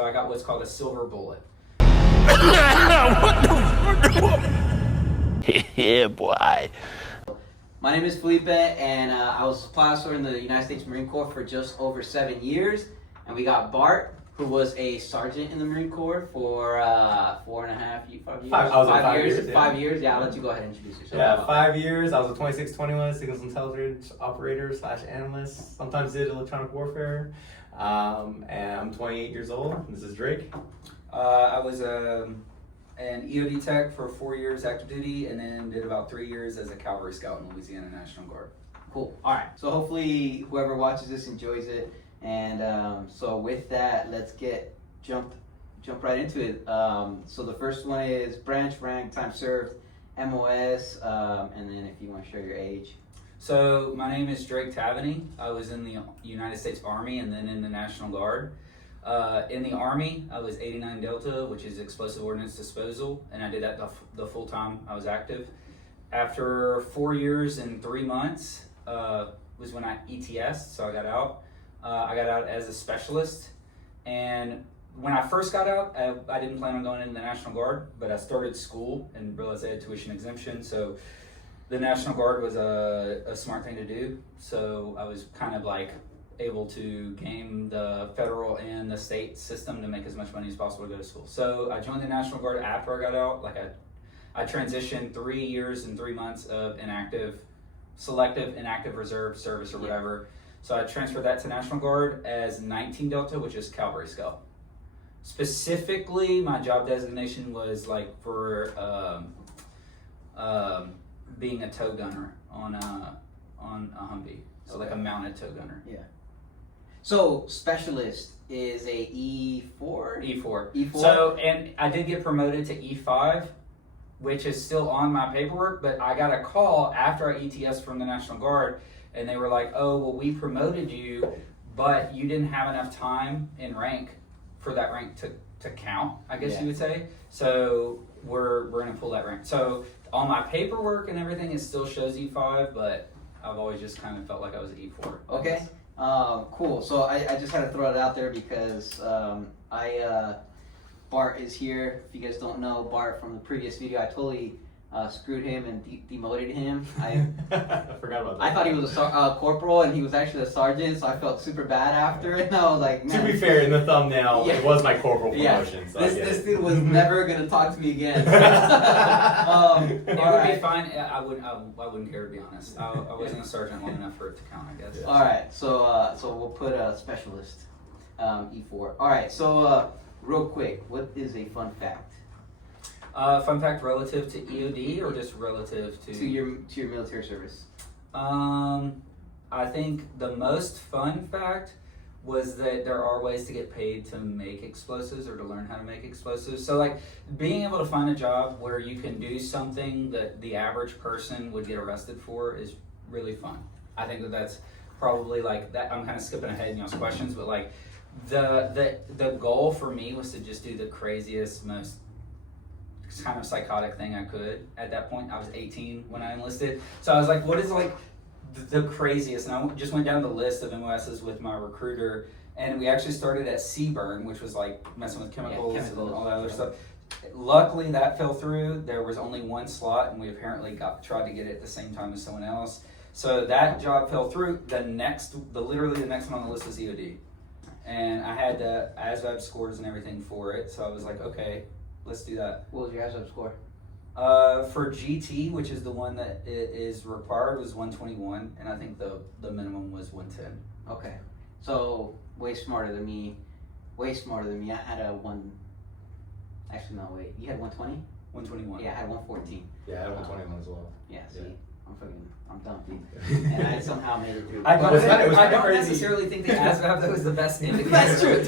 so I got what's called a silver bullet. Yeah, boy. My name is Felipe, and I was a supply officer in the United States Marine Corps for just over 7 years. And we got Bart, who was a sergeant in the Marine Corps for 4.5 years. 5 years. I was at 5 years. Yeah. 5 years. Yeah, I'll let you go ahead and introduce yourself. Yeah, 5 years. I was a 2621 signals intelligence operator / analyst. Sometimes did electronic warfare. And I'm 28 years old. This is Drake. I was an EOD tech for 4 years active duty, and then did about 3 years as a cavalry scout in Louisiana National Guard. Cool. All right. So hopefully whoever watches this enjoys it. And so with that, let's jump right into it. So the first one is branch, rank, time served, MOS, and then if you want to share your age. So my name is Drake Tavaney. I was in the United States Army and then in the National Guard. In the Army, I was 89 Delta, which is explosive ordnance disposal, and I did that the full time I was active. After 4 years and 3 months was when I ETS, so I got out. I got out as a specialist, and when I first got out, I didn't plan on going into the National Guard, but I started school and realized I had tuition exemption, so the National Guard was a smart thing to do. So I was kind of like able to game the federal and the state system to make as much money as possible to go to school. So I joined the National Guard after I got out. Like I transitioned 3 years and 3 months of selective inactive reserve service or whatever. So I transferred that to National Guard as 19 Delta, which is Cavalry Scout. Specifically, my job designation was like for being a tow gunner on a Humvee. So like a mounted tow gunner. Yeah. So specialist is a E4? E4. E4? So, and I did get promoted to E5, which is still on my paperwork, but I got a call after I ETS from the National Guard, and they were like, oh, well, we promoted you, but you didn't have enough time in rank for that rank to count, I guess you would say. So we're going to pull that rank. So on my paperwork and everything, it still shows E5, but I've always just kind of felt like I was an E4. Okay. Cool. So I just had to throw it out there because Bart is here. If you guys don't know Bart from the previous video, I totally screwed him and demoted him. I forgot about that. I thought he was a corporal and he was actually a sergeant, so I felt super bad after it. And I was like, man. To be fair, in the thumbnail, it was my corporal promotion. So this dude was never gonna talk to me again. It would be fine. I wouldn't care, to be honest. I wasn't a sergeant long enough for it to count, I guess. All right, so we'll put a specialist, E4. All right, so real quick, what is a fun fact? Fun fact relative to EOD or just relative to your military service? I think the most fun fact was that there are ways to get paid to make explosives or to learn how to make explosives. So like being able to find a job where you can do something that the average person would get arrested for is really fun. I think that's probably like that. I'm kind of skipping ahead in y'all's questions, but like the goal for me was to just do the craziest, most kind of psychotic thing I could. At that point, I was 18 when I enlisted. So I was like, what is like the craziest? And I just went down the list of MOSs with my recruiter, and we actually started at CBurn, which was like messing with chemicals and all that other stuff. Luckily that fell through. There was only one slot, and we apparently tried to get it at the same time as someone else. So that job fell through. Literally the next one on the list was EOD. And I had the ASVAB scores and everything for it. So I was like, okay, let's do that. What was your ASVAB score? For GT, which is the one that is required, was 121, and I think the minimum was 110. Okay, so way smarter than me. Way smarter than me. I had a one. Actually, no, wait. You had 120? 121. Yeah, I had 114. Yeah, I had 121 as well. Yeah. See, I'm dumb, dude. And I somehow made it through. I don't necessarily think the ASVAB that was the best indicator. That's true.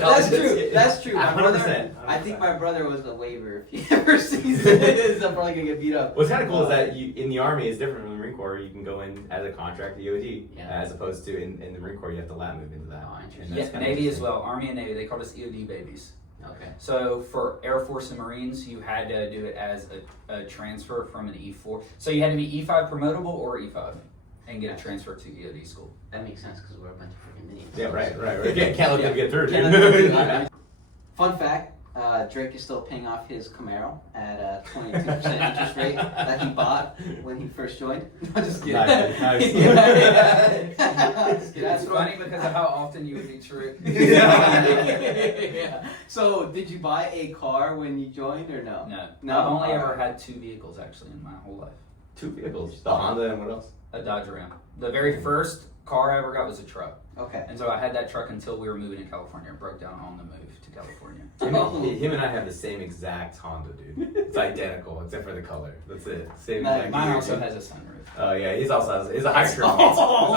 That's true. 100%. I think my brother was the waiver. If he ever sees this, I'm probably gonna get beat up. What's kind of cool is that in the Army is different from the Marine Corps. You can go in as a contract EOD, as opposed to in the Marine Corps you have to lab move into that. Oh, interesting. Yeah, Navy as well. Army and Navy, they called us EOD babies. Okay. So for Air Force and Marines, you had to do it as a transfer from an E4. So you had to be E5 promotable or E5 and get a transfer to EOD school. That makes sense because we're a bunch of freaking idiots. Yeah, right. Can't let them get through, dude. Fun fact, Drake is still paying off his Camaro at a 22% interest rate that he bought when he first joined. No, just kidding. Nice. That's funny because of how often you would be true. Yeah. So, did you buy a car when you joined or no? No. I've only ever had 2 vehicles actually in my whole life. 2 vehicles. The Honda and what else? A Dodge Ram. The very first car I ever got was a truck. Okay. And so I had that truck until we were moving to California. It broke down on the move to California. Him and I have the same exact Honda, dude. It's identical except for the color. That's it. Same exact. Mine also has a sunroof. Oh yeah, he's also has. He's a higher trim. Oh,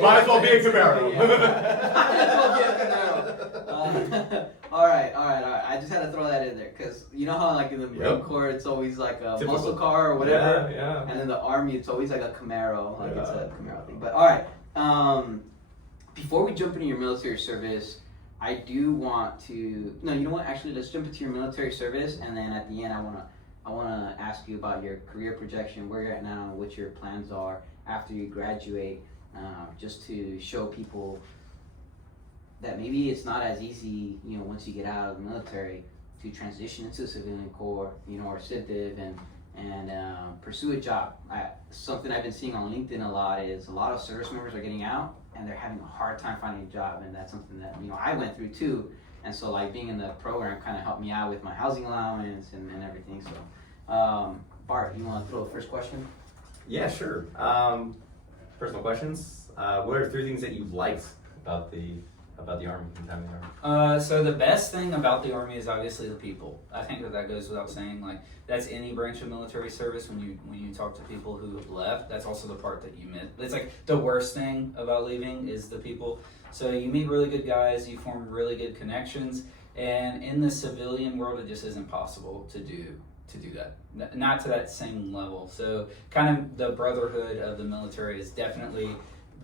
Might as well be a Camaro. All right. I just had to throw that in there because you know how like in the Marine Corps it's always like a Typical muscle car or whatever, Yeah. and in the Army it's always like a Camaro, like it's a Camaro thing. But all right, before we jump into your military service, I do want to. No, you know what? Actually, let's jump into your military service, and then at the end, I wanna ask you about your career projection, where you're at now, and what your plans are after you graduate, just to show people that maybe it's not as easy, you know, once you get out of the military to transition into the civilian corps, you know, or CivDiv and pursue a job. Something I've been seeing on LinkedIn a lot is a lot of service members are getting out and they're having a hard time finding a job, and that's something that, you know, I went through too. And so like being in the program kind of helped me out with my housing allowance and everything. So Bart, you want to throw the first question? Yeah, sure. Personal questions. What are 3 things that you liked about the Army and time in the Army? So the best thing about the Army is obviously the people. I think that goes without saying. Like that's any branch of military service. When you talk to people who have left, that's also the part that you miss. It's like the worst thing about leaving is the people. So you meet really good guys, you form really good connections, and in the civilian world, it just isn't possible to do that. Not to that same level. So kind of the brotherhood of the military is definitely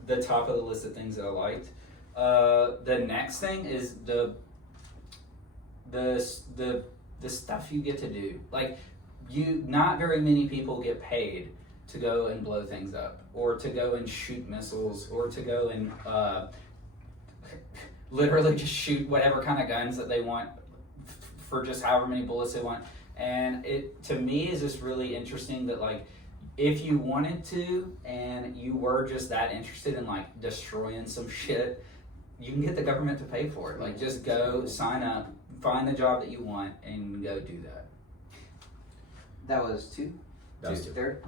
the top of the list of things that I liked. The next thing is the stuff you get to do. Like not very many people get paid to go and blow things up, or to go and shoot missiles, or to go and literally just shoot whatever kind of guns that they want for just however many bullets they want. And it, to me, is just really interesting that like if you wanted to and you were just that interested in like destroying some shit, you can get the government to pay for it. Like just go sign up, find the job that you want, and go do that. That was 2. That was 2. Third.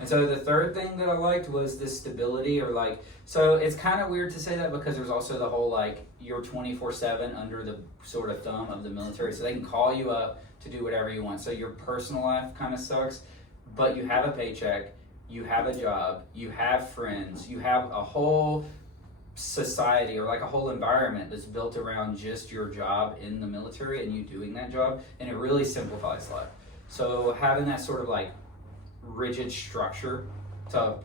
And so the third thing that I liked was this stability, or like, so it's kind of weird to say that because there's also the whole like you're 24/7 under the sort of thumb of the military, so they can call you up to do whatever you want. So your personal life kind of sucks, but you have a paycheck, you have a job, you have friends, you have a whole society or like a whole environment that's built around just your job in the military and you doing that job, and it really simplifies life. So having that sort of like rigid structure to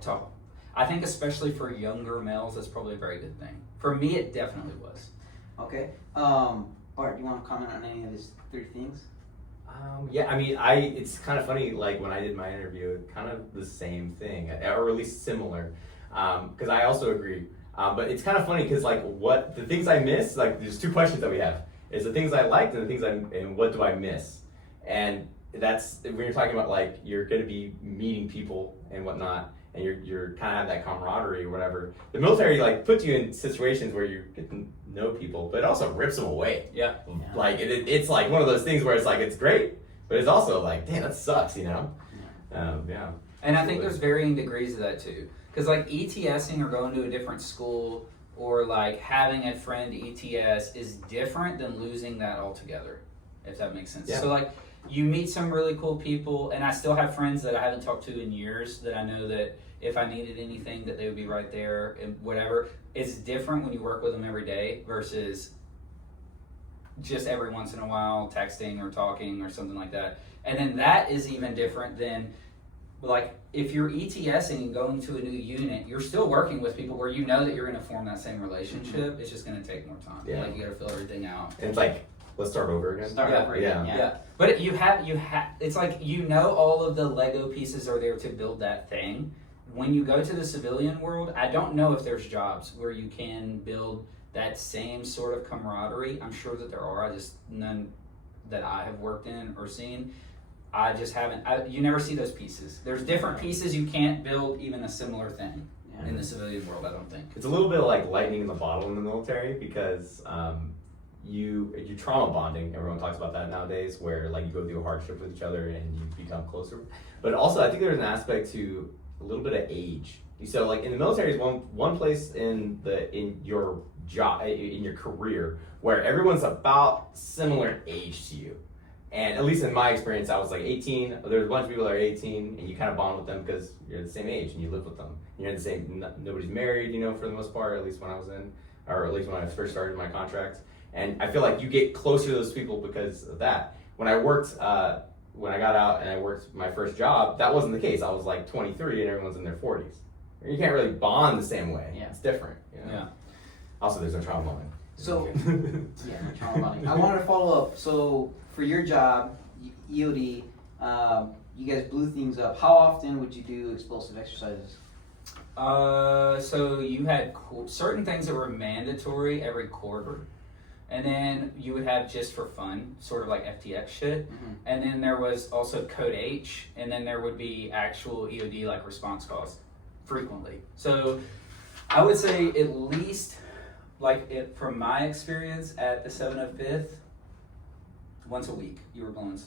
I think especially for younger males, that's probably a very good thing. For me, it definitely was. Okay. Bart, do you want to comment on any of these 3 things? Yeah, I mean, it's kind of funny, like when I did my interview, kind of the same thing, or at least similar, because I also agree. But it's kind of funny because like what the things I miss, like there's 2 questions that we have, is the things I liked and the things and what do I miss? And that's when you're talking about like you're going to be meeting people and whatnot, and you're kind of have that camaraderie or whatever. The military like puts you in situations where you get to know people, but it also rips them away. Yeah. Like it's like one of those things where it's like it's great, but it's also like, damn, that sucks, you know? Yeah. And I think there's varying degrees of that too. Because like ETSing or going to a different school or like having a friend ETS is different than losing that altogether, if that makes sense. Yeah. So like you meet some really cool people, and I still have friends that I haven't talked to in years that I know that if I needed anything that they would be right there and whatever. It's different when you work with them every day versus just every once in a while texting or talking or something like that. And then that is even different than like if you're ETSing and going to a new unit, you're still working with people where you know that you're going to form that same relationship. It's just going to take more time. Yeah. Like you got to fill everything out. And it's like, let's start over again. Start over again. Yeah. But you have it's like you know all of the Lego pieces are there to build that thing. When you go to the civilian world, I don't know if there's jobs where you can build that same sort of camaraderie. I'm sure that there are, none that I have worked in or seen. I just haven't, you never see those pieces. There's different pieces, you can't build even a similar thing in the civilian world, I don't think. It's a little bit like lightning in the bottle in the military because you trauma bonding. Everyone talks about that nowadays, where like you go through a hardship with each other and you become closer. But also, I think there's an aspect to a little bit of age. So like in the military is one place in your job, in your career, where everyone's about similar age to you. And at least in my experience, I was like 18. There's a bunch of people that are 18, and you kind of bond with them because you're the same age and you live with them. You're in the same. Nobody's married, for the most part. At least when I was in, or at least when I first started my contract. And I feel like you get closer to those people because of that. When I worked, when I got out and I worked my first job, that wasn't the case. I was like 23, and everyone's in their 40s. You can't really bond the same way. Yeah, it's different. Yeah. Also, there's no trauma bonding. So, yeah, no trauma bonding. I wanted to follow up. So, for your job, EOD, you guys blew things up. How often would you do explosive exercises? So you had certain things that were mandatory every quarter, and then you would have just for fun, sort of like FTX shit, and then there was also Code H, and then there would be actual EOD like response calls frequently. So I would say at least, from my experience at the 705th, once a week you were blowing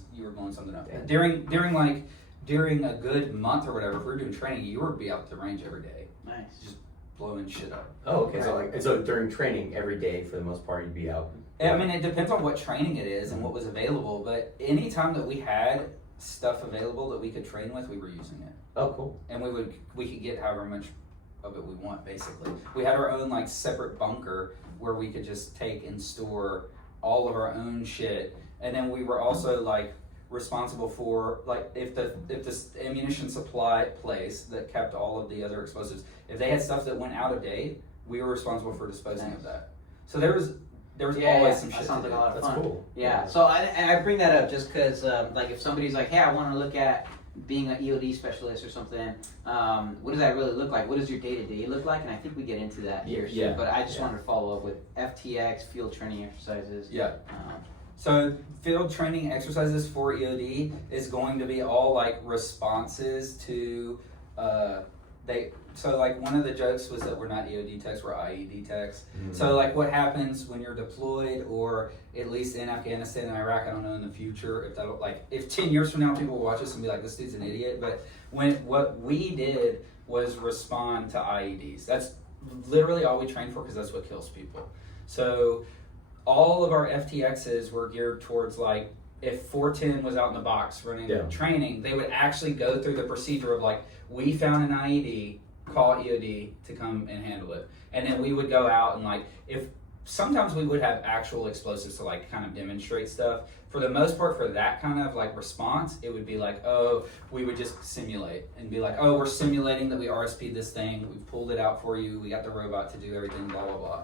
something up. Damn. During a good month or whatever, if we were doing training, you would be out the range every day. Nice. Just blowing shit up. Oh, okay. So during training, every day for the most part, you'd be out. I mean, it depends on what training it is and what was available, but any time that we had stuff available that we could train with, we were using it. Oh, cool. And we could get however much of it we want, basically. We had our own separate bunker where we could just take and store all of our own shit, and then we were also responsible for if the ammunition supply place that kept all of the other explosives, if they had stuff that went out of date, we were responsible for disposing of that. So there was always some shit. That sounds like a lot of That's fun. cool. Yeah. So I bring that up just because if somebody's like, hey, I want to look at being an EOD specialist or something, what does that really look like? What does your day-to-day look like? And I think we get into that here soon. But I just wanted to follow up with FTX, field training exercises. Yeah. So field training exercises for EOD is going to be all responses to one of the jokes was that we're not EOD techs, we're IED techs. Mm-hmm. So what happens when you're deployed, or at least in Afghanistan and Iraq, I don't know in the future if 10 years from now people watch us and be like, this dude's an idiot, but what we did was respond to IEDs. That's literally all we trained for because that's what kills people. So all of our FTXs were geared towards if 410 was out in the box running training, they would actually go through the procedure of we found an IED, call EOD to come and handle it. And then we would go out and if sometimes we would have actual explosives to kind of demonstrate stuff. For the most part, for that kind of response, it would be we would just simulate and be we're simulating that we RSP'd this thing, we've pulled it out for you, we got the robot to do everything, blah, blah, blah.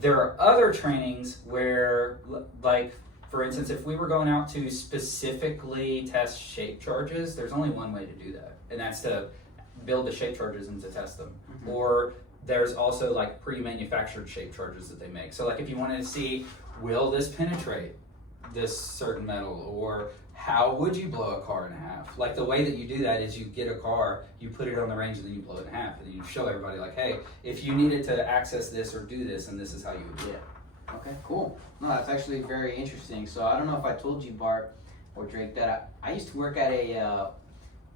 There are other trainings where, for instance, if we were going out to specifically test shape charges, there's only one way to do that, and that's to build the shape charges and to test them. Mm-hmm. Or there's also pre-manufactured shape charges that they make. So if you wanted to see, will this penetrate this certain metal, or how would you blow a car in half? The way that you do that is you get a car, you put it on the range, and then you blow it in half, and then you show everybody hey, if you needed to access this or do this, and this is how you would do it. Okay, cool. No, that's actually very interesting. So I don't know if I told you, Bart or Drake, that I used to work at a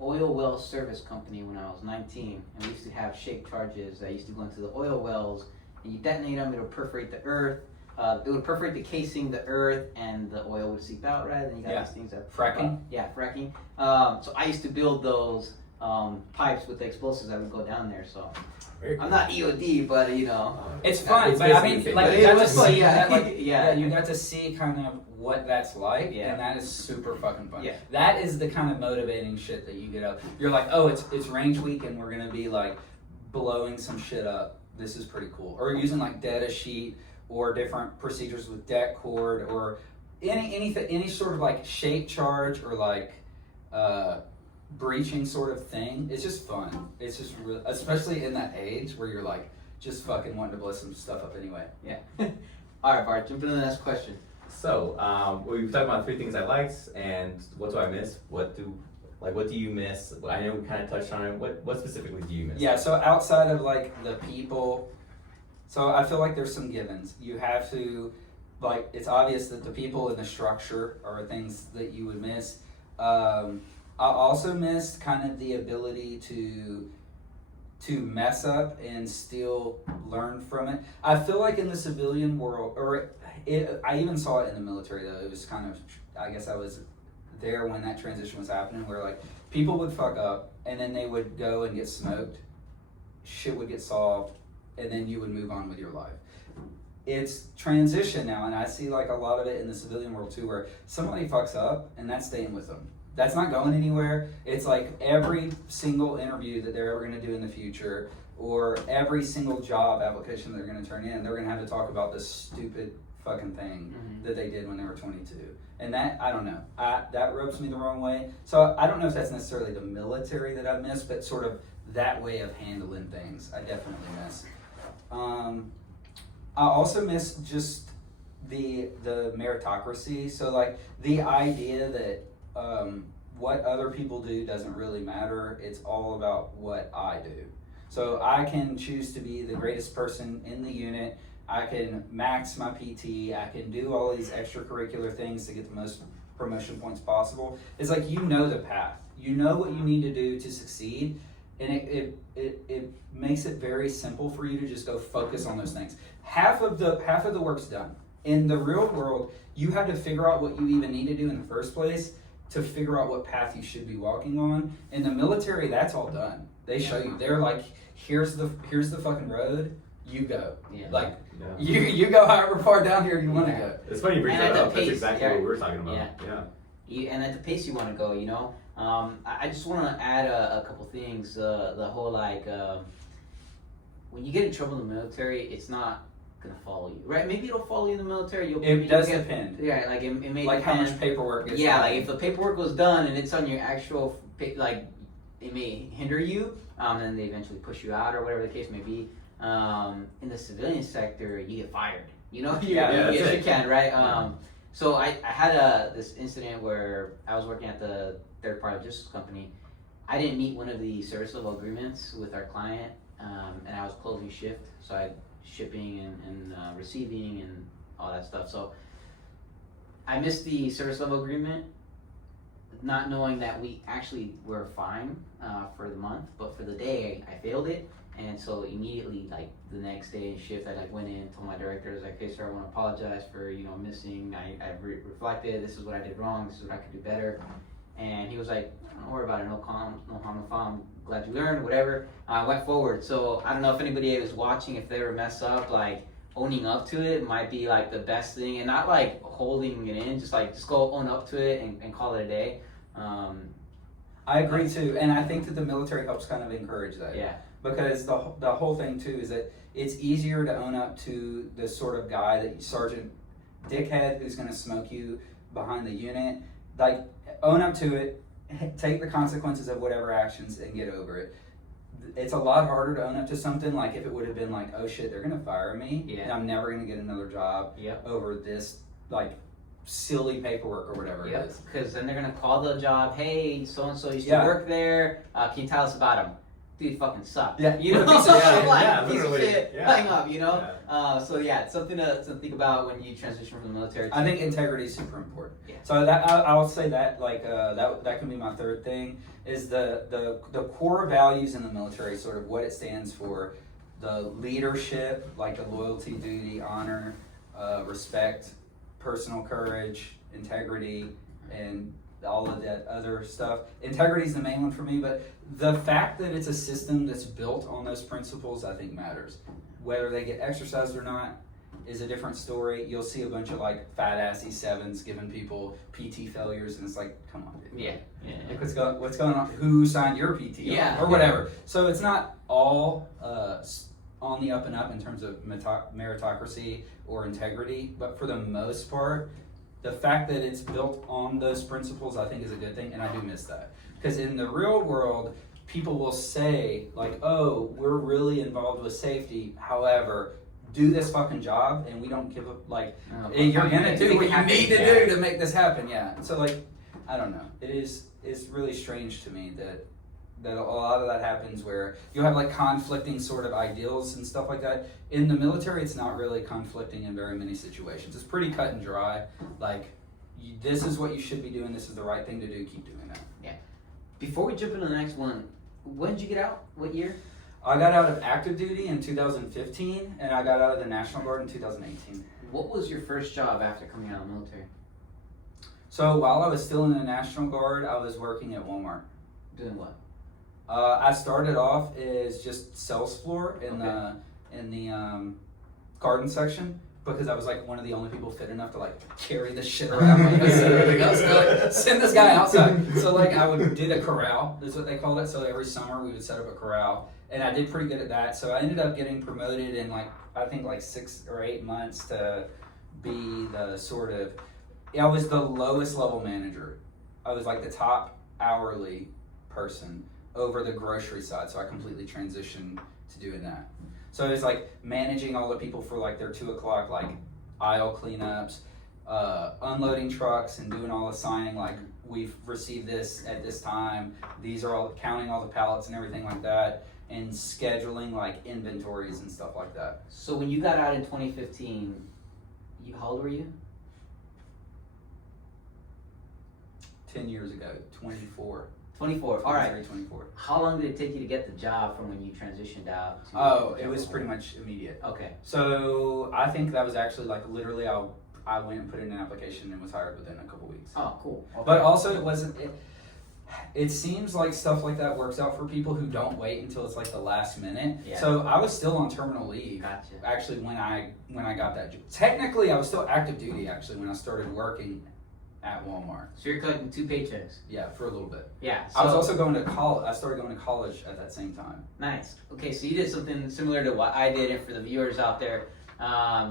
oil well service company when I was 19, and we used to have shape charges. I used to go into the oil wells, and you detonate them, it'll perforate the earth. It would perforate the casing, the earth, and the oil would seep out, right? And you got these things that fracking. Fracking. So I used to build those pipes with the explosives that would go down there. So I'm not EOD, but it's fun. But I mean, you got to see kind of what that's like, and that is super fucking fun. Yeah. That is the kind of motivating shit that you get up. You're it's range week, and we're gonna be blowing some shit up. This is pretty cool. Or using data sheet, or different procedures with deck cord, or any sort of shape charge, or breaching sort of thing. It's just fun. It's just real, especially in that age where you're just fucking wanting to blow some stuff up anyway. Yeah. All right, Bart, jump into the next question. So, we've talked about 3 things I liked, and what do I miss? What do you miss? I know we kind of touched on it. What specifically do you miss? Yeah, so outside of like the people, so I feel like there's some givens. You have to, like, it's obvious that the people and the structure are things that you would miss. I also missed kind of the ability to mess up and still learn from it. I feel like in the civilian world, I even saw it in the military though. It was kind of, I guess I was there when that transition was happening, where like people would fuck up and then they would go and get smoked, shit would get solved, and then you would move on with your life. It's transition now, and I see like a lot of it in the civilian world too, where somebody fucks up and that's staying with them. That's not going anywhere. It's like every single interview that they're ever going to do in the future, or every single job application they're going to turn in, they're going to have to talk about this stupid fucking thing that they did when they were 22. And that, I don't know, that rubs me the wrong way. So I don't know if that's necessarily the military that I miss, but sort of that way of handling things, I definitely miss. I also miss just the meritocracy. So like the idea that what other people do doesn't really matter. It's all about what I do. So I can choose to be the greatest person in the unit. I can max my PT. I can do all these extracurricular things to get the most promotion points possible. It's like, you know the path. You know what you need to do to succeed. And it makes it very simple for you to just go focus on those things. Half of the work's done. In the real world, you have to figure out what you even need to do in the first place to figure out what path you should be walking on. In the military, that's all done. They show you. They're like, here's the fucking road. You go. Yeah. Like, you go however far down here you want to go. It's funny you bring that up. Pace, That's exactly what we were talking about. Yeah. And at the pace you want to go, you know. I just want to add a couple things. The whole like, when you get in trouble in the military, it's not gonna follow you, right? Maybe it'll follow you in the military. It does depend. Yeah, like it may like depend. how much paperwork gets Yeah, done. like if the paperwork was done and it's on your actual, like it may hinder you, and they eventually push you out or whatever the case may be. In the civilian sector, you get fired. You know, you can, right? So I had this incident where I was working at the third-party logistics company. I didn't meet one of the service level agreements with our client, and I was closing shift, so I had shipping and receiving and all that stuff. So I missed the service level agreement, not knowing that we actually were fine for the month, but for the day I failed it. And so immediately, like the next day in shift, I like went in, told my director, I was like, "Hey sir, I want to apologize for missing. I reflected. This is what I did wrong. This is what I could do better." And he was like, "Don't worry about it. No harm, no foul. I'm glad you learned. Whatever." I went forward. So I don't know if anybody was watching, if they ever mess up, like owning up to it might be like the best thing, and not like holding it in. Just go own up to it and call it a day. I agree too, and I think that the military helps kind of encourage that. Yeah. Because the whole thing too is that it's easier to own up to the sort of guy that Sergeant Dickhead who's going to smoke you behind the unit. Like, own up to it, take the consequences of whatever actions, and get over it. It's a lot harder to own up to something like if it would have been like, oh shit, they're going to fire me, and I'm never going to get another job over this like silly paperwork or whatever it is. Because then they're going to call the job, "Hey, so and so used to work there. Can you tell us about him?" Dude, fucking suck. Yeah, you know, piece of shit. Piece of shit. Hang up, you know. So it's something to think about when you transition from the military. I think integrity is super important. Yeah. So that I'll say that like that can be my third thing is the core values in the military, sort of what it stands for, the leadership, like the loyalty, duty, honor, respect, personal courage, integrity, and all of that other stuff. Integrity is the main one for me, but the fact that it's a system that's built on those principles, I think matters. Whether they get exercised or not is a different story. You'll see a bunch of like fat ass E7s giving people PT failures, and it's like, come on, dude. Yeah. Like what's going on? Who signed your PT? Or whatever. So it's not all on the up and up in terms of meritocracy or integrity, but for the most part, the fact that it's built on those principles, I think, is a good thing, and I do miss that. Because in the real world, people will say like, oh, we're really involved with safety. However, do this fucking job and we don't give up, like, you're gonna do what you need to do to make this happen. Yeah. So like, I don't know. It's really strange to me that a lot of that happens where you have like conflicting sort of ideals and stuff like that. In the military, it's not really conflicting in very many situations. It's pretty cut and dry. Like, this is what you should be doing. This is the right thing to do. Keep doing that. Yeah. Before we jump into the next one, when did you get out? What year? I got out of active duty in 2015, and I got out of the National Guard in 2018. What was your first job after coming out of the military? So while I was still in the National Guard, I was working at Walmart. Doing what? I started off as just sales floor in the garden section, because I was like one of the only people fit enough to like carry the shit around like this and everything else. So, like, send this guy outside. So like I did a corral, is what they called it. So every summer we would set up a corral, and I did pretty good at that. So I ended up getting promoted in like, I think like 6 or 8 months to be the sort of, I was the lowest level manager. I was like the top hourly person over the grocery side. So I completely transitioned to doing that. So it was like managing all the people for like their 2 o'clock like aisle cleanups, unloading trucks and doing all the signing, like we've received this at this time. These are all counting all the pallets and everything like that, and scheduling like inventories and stuff like that. So when you got out in 2015, how old were you? 10 years ago, 24. 24. All right. 24. How long did it take you to get the job from when you transitioned out to? Oh, it was pretty much immediate. Okay. So I think that was actually like literally I went and put in an application and was hired within a couple weeks. Oh, cool. Okay. But also it wasn't. It seems like stuff like that works out for people who don't wait until it's like the last minute. Yeah. So I was still on terminal leave. Gotcha. Actually, when I got that job. Technically, I was still active duty. Actually, when I started working at Walmart. So you're collecting 2 paychecks. Yeah, for a little bit. Yeah. So, I was also going to college. I started going to college at that same time. Nice. Okay, so you did something similar to what I did, and for the viewers out there,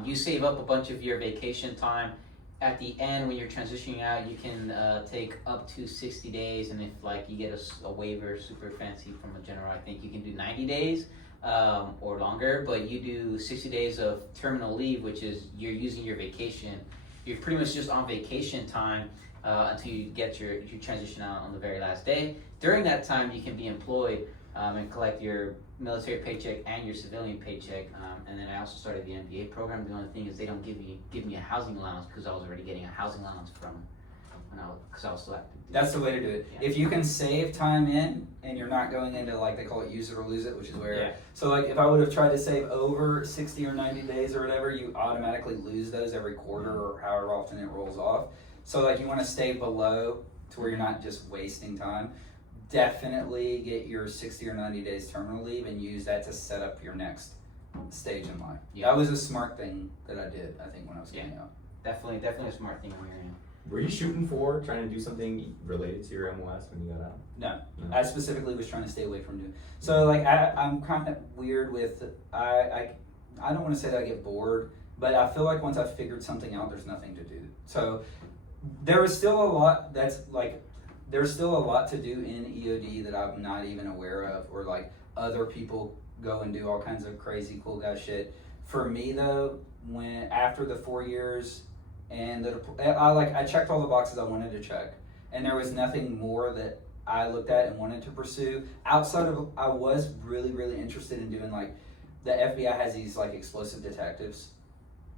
you save up a bunch of your vacation time. At the end, when you're transitioning out, you can take up to 60 days, and if like you get a waiver super fancy from a general, I think you can do 90 days or longer, but you do 60 days of terminal leave, which is you're using your vacation. You're pretty much just on vacation time until you get you transition out on the very last day. During that time, you can be employed and collect your military paycheck and your civilian paycheck. And then I also started the MBA program. The only thing is they don't give me a housing allowance, because I was already getting a housing allowance because I was still active. That's the way to do it. Yeah. If you can save time in and you're not going into like they call it use it or lose it, which is where so like if I would have tried to save over 60 or 90 days or whatever, you automatically lose those every quarter or however often it rolls off. So like you want to stay below to where you're not just wasting time. Definitely get your 60 or 90 days terminal leave and use that to set up your next stage in life. Yeah. That was a smart thing that I did, I think, when I was getting out. Definitely a smart thing on your end. Were you shooting for trying to do something related to your MOS when you got out? No. I specifically was trying to stay away from doing. So like I'm kind of weird with I don't want to say that I get bored, but I feel like once I've figured something out, there's nothing to do. So there is still a lot there's still a lot to do in EOD that I'm not even aware of, or like other people go and do all kinds of crazy cool guy shit. For me though, when after the 4 years and I checked all the boxes I wanted to check, and there was nothing more that I looked at and wanted to pursue outside of, I was really, really interested in doing like, the FBI has these like explosive detectives.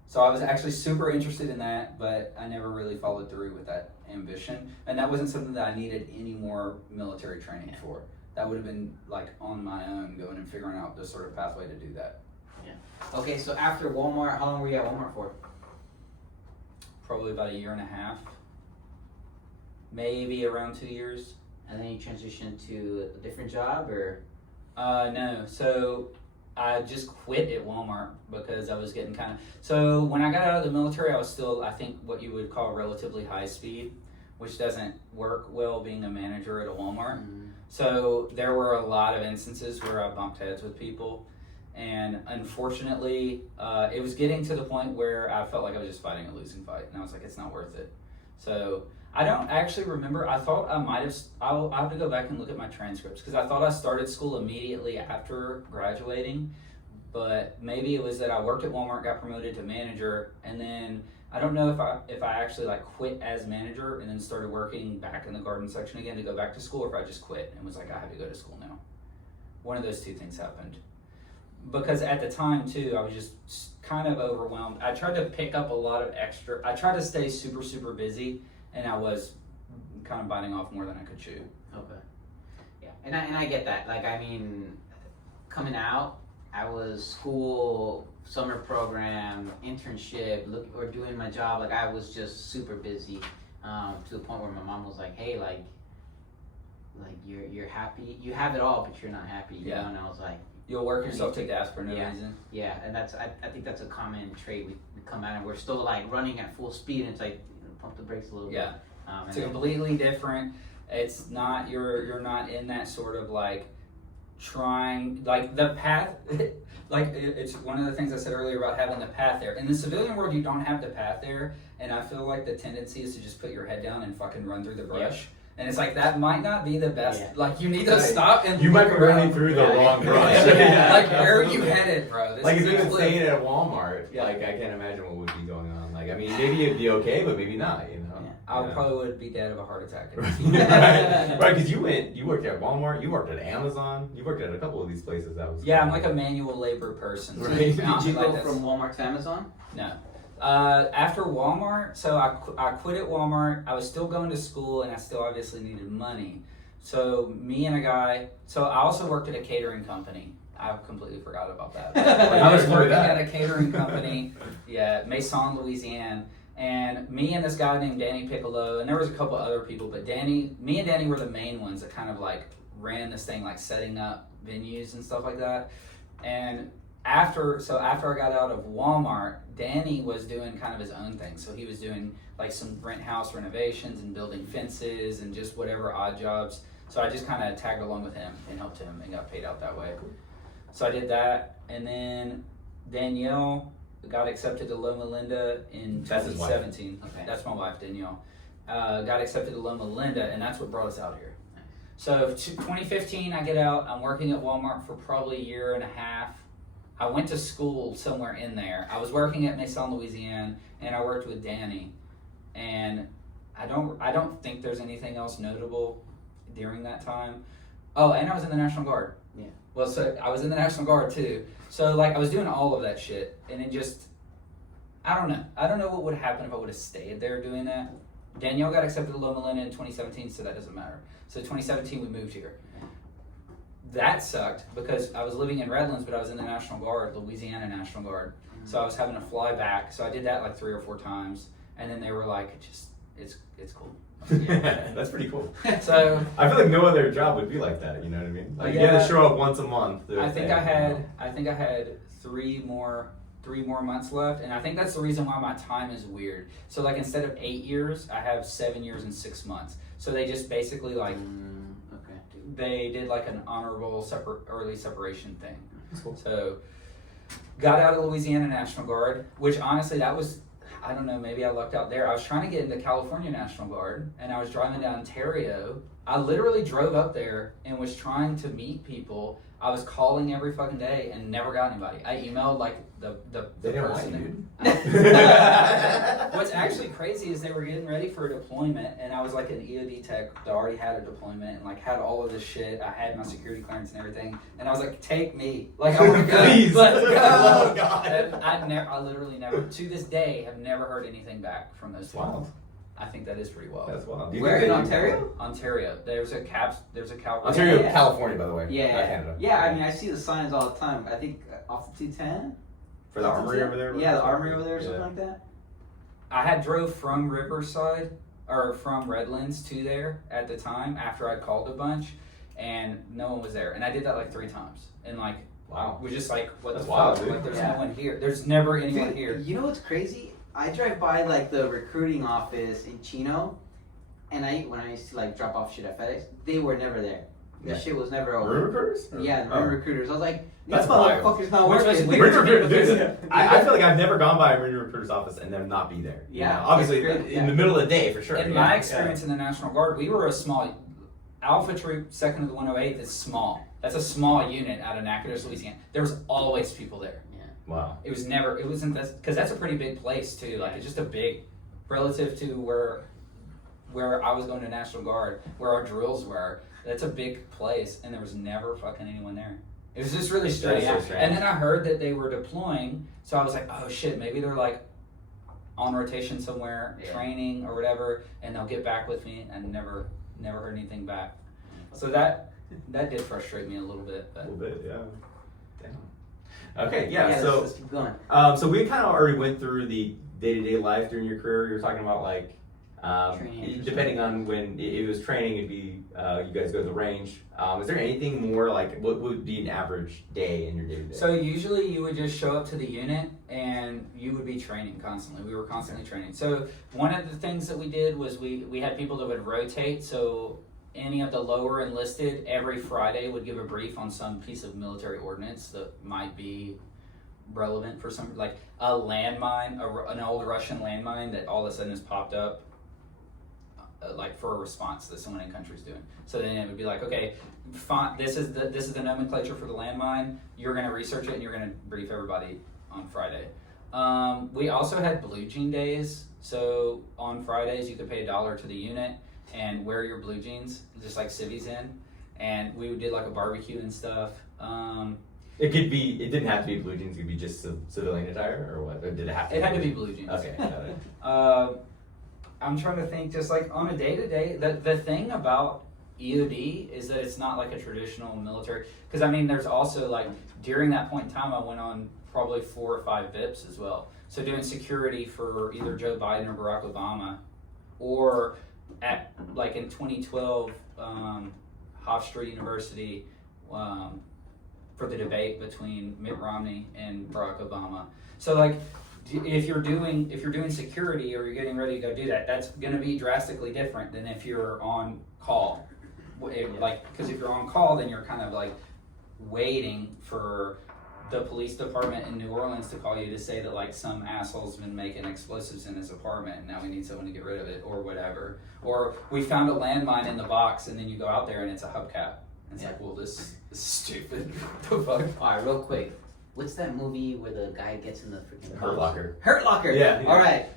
So I was actually super interested in that, but I never really followed through with that ambition. And that wasn't something that I needed any more military training for. That would have been like on my own, going and figuring out the sort of pathway to do that. Yeah. Okay, so after Walmart, how long were you at Walmart for? Probably about 1.5 years. Maybe around 2 years. And then you transitioned to a different job, or? No. So I just quit at Walmart because I was getting so when I got out of the military, I was still, I think, what you would call relatively high speed, which doesn't work well being a manager at a Walmart. Mm-hmm. So there were a lot of instances where I bumped heads with people. And unfortunately, it was getting to the point where I felt like I was just fighting a losing fight. And I was like, it's not worth it. So I don't actually remember. I thought I might have. I'll have to go back and look at my transcripts because I thought I started school immediately after graduating, but maybe it was that I worked at Walmart, got promoted to manager, and then I don't know if I actually like quit as manager and then started working back in the garden section again to go back to school, or if I just quit and was like I have to go to school now. One of those two things happened. Because at the time too, I was just kind of overwhelmed. I tried to pick up a lot of extra. I tried to stay super busy, and I was kind of biting off more than I could chew. Okay. Yeah, and I get that. Like, I mean, coming out, I was school, summer program, internship, or doing my job. Like, I was just super busy, to the point where my mom was like, "Hey, like you're happy. You have it all, but you're not happy." You know? And I was like, you'll work yourself to death for no reason. Yeah, and I think that's a common trait we come out and we're still like running at full speed, and it's like pump the brakes a little bit. It's completely different. It's not you're not in that sort of like trying like the path. Like it's one of the things I said earlier about having the path there. In the civilian world, you don't have the path there, and I feel like the tendency is to just put your head down and fucking run through the brush. Yeah. And it's like that might not be the best. Yeah. Like you need to stop and you might be running through the wrong brush. Like where are you headed, bro? This like if you were staying at Walmart, like I can't imagine what would be going on. Like I mean, maybe it'd be okay, but maybe not. You know. I probably would be dead of a heart attack. Right, because you worked at Walmart, you worked at Amazon, you worked at a couple of these places. I'm like a manual labor person. Right. Did you go from Walmart to Amazon? No. After Walmart, so I quit at Walmart. I was still going to school, and I still obviously needed money. So me and a guy. So I also worked at a catering company. I completely forgot about that. I was working at a catering company, Maison, Louisiana. And me and this guy named Danny Piccolo, and there was a couple other people, but me and Danny were the main ones that kind of like ran this thing, like setting up venues and stuff like that. And after I got out of Walmart, Danny was doing kind of his own thing. So he was doing like some rent house renovations and building fences and just whatever odd jobs. So I just kind of tagged along with him and helped him and got paid out that way. So I did that, and then Danielle got accepted to Loma Linda in 2017. Okay. That's my wife, Danielle. Got accepted to Loma Linda, and that's what brought us out here. So 2015, I get out. I'm working at Walmart for probably a year and a half. I went to school somewhere in there. I was working at Maison, Louisiana, and I worked with Danny. And I don't think there's anything else notable during that time. Oh, and I was in the National Guard. Yeah. Well, so I was in the National Guard too. So like I was doing all of that shit, and it just, I don't know what would happen if I would have stayed there doing that. Danielle got accepted to Loma Linda in 2017, so that doesn't matter. So 2017 we moved here. That sucked because I was living in Redlands, but I was in the National Guard, Louisiana National Guard. Mm-hmm. So I was having to fly back. So I did that like 3 or 4 times, and then they were like, it's cool. That's pretty cool. So I feel like no other job would be like that. You know what I mean? Like you had to show up once a month. I think I had 3 more months left, and I think that's the reason why my time is weird. So like instead of 8 years, I have 7 years and 6 months. So they just basically like they did like an honorable early separation thing. Cool. So got out of Louisiana National Guard, which honestly that was, I don't know, maybe I lucked out there. I was trying to get into California National Guard, and I was driving to Ontario. I literally drove up there and was trying to meet people. I was calling every fucking day and never got anybody. I emailed like the person. What's actually crazy is they were getting ready for a deployment, and I was like an EOD tech that already had a deployment and like had all of this shit. I had my security clearance and everything, and I was like, "Take me, like I want to go." Please, let's go. Oh God. I literally never, to this day, have never heard anything back from those people. Wow. I think that is pretty wild. That's wild. Where in Ontario? Ontario. There's a California. Ontario, California, by the way. Yeah. Not Canada. Yeah, I mean, I see the signs all the time. I think off the 210. For the armory over there? Yeah, the armory over there or something like that. I had drove from Riverside, or from Redlands to there at the time after I called a bunch, and no one was there. And I did that like 3 times. And like, wow. We're just like, what That's the wild, fuck? dude. Like, there's no one here. There's never anyone here. You know what's crazy? I drive by like the recruiting office in Chino, and when I used to like drop off shit at FedEx, they were never there. This shit was never Marine over. recruiters? Yeah, Oh. Marine recruiters. I was like, these That's wild. motherfuckers not Which was working. weird. Marine recruiters, I feel like I've never gone by a Marine recruiter's office and them not be there. You Yeah, know? Obviously, it's great, in the middle of the day for sure. In my experience in the National Guard, we were a small Alpha Troop, 2nd of the 108. That's small. That's a small unit out of Natchitoches, Louisiana. There was always people there. Wow. It wasn't because that's a pretty big place too. Like it's just a big, relative to where I was going to National Guard, where our drills were. That's a big place, and there was never fucking anyone there. It was just really strange. That's so strange. And then I heard that they were deploying, so I was like, oh shit, maybe they're like on rotation somewhere, training or whatever, and they'll get back with me. And never heard anything back. So that did frustrate me a little bit. But. A little bit, yeah. Damn. Okay, yeah. Let's keep going. So we kind of already went through the day-to-day life during your career. You were talking about like, depending on when it was training, it'd be you guys go to the range. Is there anything more like what would be an average day in your day-to-day? So usually you would just show up to the unit and you would be training constantly. We were constantly training. So one of the things that we did was we had people that would rotate. So any of the lower enlisted every Friday would give a brief on some piece of military ordnance that might be relevant for some, like a landmine, an old Russian landmine that all of a sudden has popped up, like for a response that someone in country is doing. So then it would be like, okay, this is the nomenclature for the landmine. You're going to research it and you're going to brief everybody on Friday. We also had blue jean days. So on Fridays you could pay $1 to the unit and wear your blue jeans, just like civvies in, and we did like a barbecue and stuff. It didn't have to be blue jeans. It could be just civilian attire, or what? Or did it have to? It had to be blue jeans. Okay, got it. I'm trying to think, just like on a day to day. The thing about EOD is that it's not like a traditional military. Because I mean, there's also like during that point in time, I went on probably 4 or 5 VIPs as well. So doing security for either Joe Biden or Barack Obama, or at like in 2012, Hofstra University for the debate between Mitt Romney and Barack Obama. So like, if you're doing security or you're getting ready to go do that, that's going to be drastically different than if you're on call. Because if you're on call, then you're kind of like waiting for the police department in New Orleans to call you to say that like some asshole's been making explosives in his apartment and now we need someone to get rid of it or whatever. Or we found a landmine in the box and then you go out there and it's a hubcap. And it's like, well, this is stupid. The fuck? Alright, real quick. What's that movie where the guy gets in the freaking Hurt Locker. Hurt Locker. Yeah. Alright.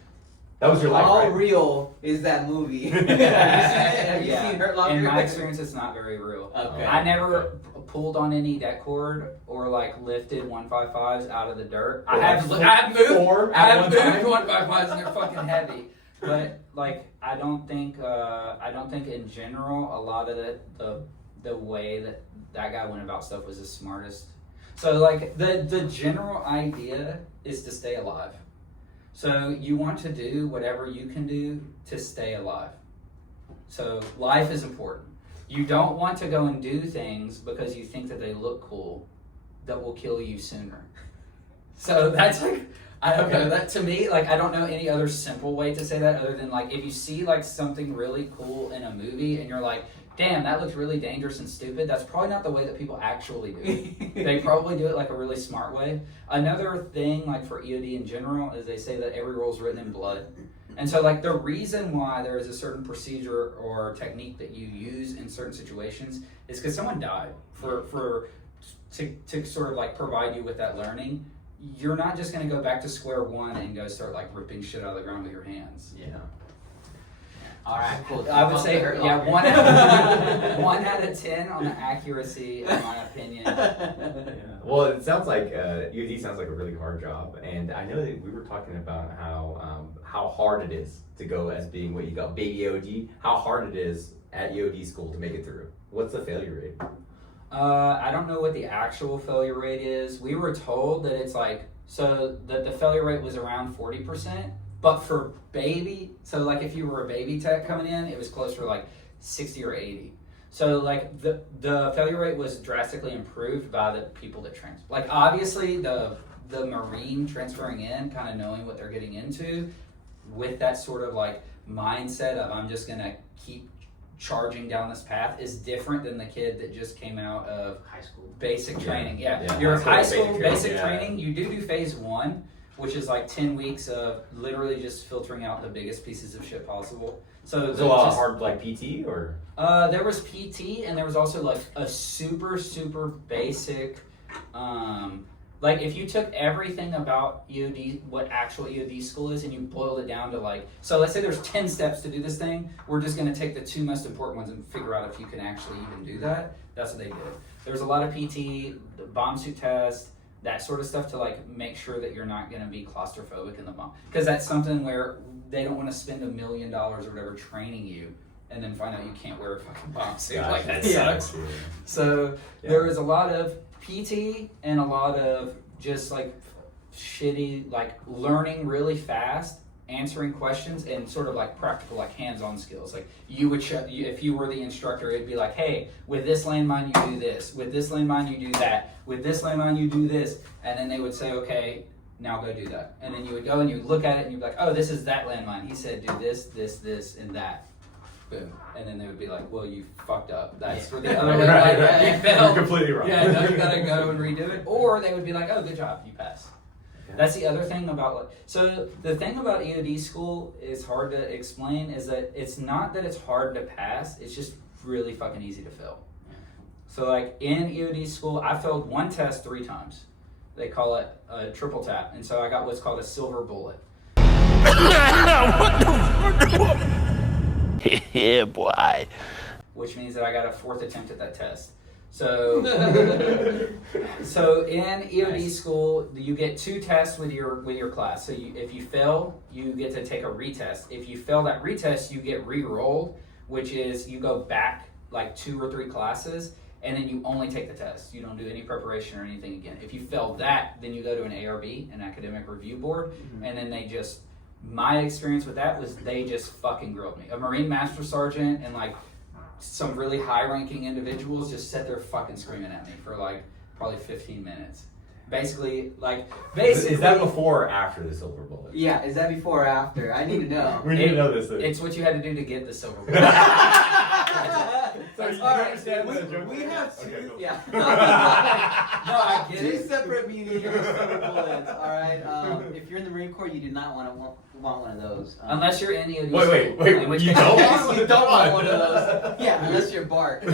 That was your life, How right? real is that movie? Have you seen Hurt Locker? In my experience, it's not very real. Okay. I never pulled on any deck cord or like lifted 155s out of the dirt. I have moved 155s and they're fucking heavy. But like, I don't think in general a lot of the way that guy went about stuff was the smartest. So like the general idea is to stay alive. So you want to do whatever you can do to stay alive. So life is important. You don't want to go and do things because you think that they look cool that will kill you sooner. So that's like, I don't know, that to me, like I don't know any other simple way to say that other than like if you see like something really cool in a movie and you're like, damn, that looks really dangerous and stupid, that's probably not the way that people actually do it. They probably do it like a really smart way. Another thing like for EOD in general is they say that every rule is written in blood. And so like the reason why there is a certain procedure or technique that you use in certain situations is because someone died to sort of like provide you with that learning. You're not just going to go back to square one and go start like ripping shit out of the ground with your hands. Yeah. All right, cool. I would say, yeah, 1 out of 10 on the accuracy, in my opinion. Yeah. Well, it sounds like EOD sounds like a really hard job, and I know that we were talking about how hard it is to go as being what you got big EOD. How hard it is at EOD school to make it through. What's the failure rate? I don't know what the actual failure rate is. We were told that it's like so that the failure rate was around 40%. But for baby, so like if you were a baby tech coming in, it was closer to like 60 or 80. So like the failure rate was drastically improved by the people that trans. Like obviously the Marine transferring in, kind of knowing what they're getting into, with that sort of like mindset of I'm just gonna keep charging down this path is different than the kid that just came out of High school. basic training. Yeah. You're High school basic yeah. training, you do phase 1, which is like 10 weeks of literally just filtering out the biggest pieces of shit possible. So a lot of hard like PT or? There was PT, and there was also like a super basic, like if you took everything about EOD, what actual EOD school is, and you boiled it down to like, so let's say there's 10 steps to do this thing, we're just going to take the 2 most important ones and figure out if you can actually even do that. That's what they did. There's a lot of PT, the bomb suit test, that sort of stuff to like make sure that you're not going to be claustrophobic in the bomb, because that's something where they don't want to spend $1 million or whatever training you and then find out you can't wear a fucking bomb suit. Gotcha. Like that sucks. Yeah. So there was a lot of PT and a lot of just like shitty, like learning really fast, answering questions, and sort of like practical, like hands-on skills. Like you would if you were the instructor, it'd be like, hey, with this landmine you do this, with this landmine you do that, with this landmine you do this, and then they would say, okay, now go do that. And then you would go and you would look at it and you'd be like, oh, this is that landmine. He said do this, this, and that. Boom. And then they would be like, well, you fucked up. That's for the other landmine. Right. You failed. You're completely wrong. Yeah, now you gotta go and redo it. Or they would be like, oh, good job, you passed. That's the other thing about, like, so the thing about EOD school is hard to explain is that it's not that it's hard to pass, it's just really fucking easy to fail. So like in EOD school, I failed one test 3 times. They call it a triple tap. And so I got what's called a silver bullet. Yeah, boy. Which means that I got a 4th attempt at that test. So, so in EOD school, you get 2 tests with your class. So if you fail, you get to take a retest. If you fail that retest, you get re-rolled, which is you go back like 2 or 3 classes, and then you only take the test. You don't do any preparation or anything again. If you fail that, then you go to an ARB, an academic review board, and then they just, my experience with that was they just fucking grilled me. A Marine Master Sergeant and like some really high-ranking individuals just sat there fucking screaming at me for like probably 15 minutes. Basically, Is that before or after the silver bullet? Yeah, is that before or after? I need to know. We need to know this. It's what you had to do to get the silver bullet. So you All right, understand the joke? we have 2. Okay, cool. Yeah. No, I get 2 it. separate meanings of silver bullets. All right. If you're in the Marine Corps, you do not want one of those. Unless you're in EOD Wait, in which you case- don't Yes, want you don't want one of those. Yeah, unless you're Bart.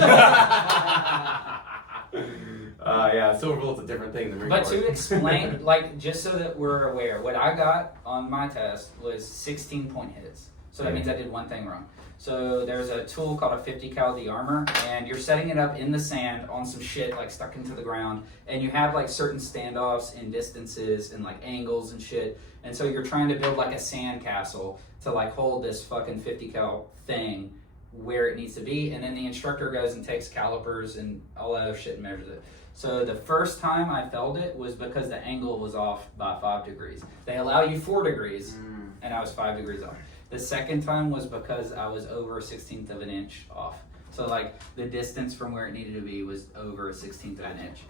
Yeah, silver bullet's a different thing than Marine But Corps. to explain, like, just so that we're aware, what I got on my test was 16 point hits. So that means I did one thing wrong. So there's a tool called a 50 cal de-armor, and you're setting it up in the sand on some shit, like stuck into the ground, and you have like certain standoffs and distances and like angles and shit. And so you're trying to build like a sand castle to like hold this fucking 50 cal thing where it needs to be, and then the instructor goes and takes calipers and all that other shit and measures it. So the first time I failed it was because the angle was off by 5 degrees. They allow you 4 degrees, and I was 5 degrees off. The second time was because I was over 1/16 of an inch off. So like the distance from where it needed to be was over 1/16 of an inch.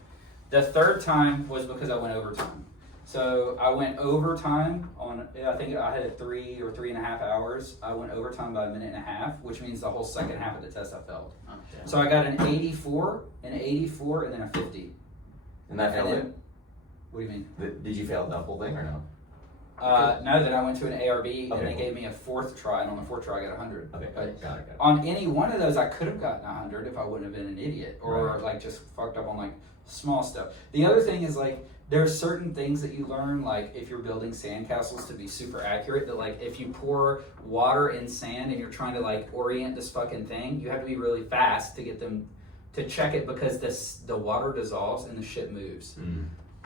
The third time was because I went overtime. So I went overtime on, I think I had 3 or 3.5 hours. I went overtime by 1.5 minutes, which means the whole second half of the test I failed. Okay. So I got an 84, and then a 50. And that failed And it? then- What do you mean? Did you fail the whole thing or no? No, then I went to an ARB, and Okay, they cool. gave me a 4th try, and on the 4th try I got 100. Okay, But got it. on any one of those, I could have gotten 100 if I wouldn't have been an idiot, or Right. like just fucked up on like small stuff. The other thing is like, there's certain things that you learn, like if you're building sandcastles to be super accurate, that like if you pour water in sand and you're trying to like orient this fucking thing, you have to be really fast to get them to check it, because the water dissolves and the shit moves.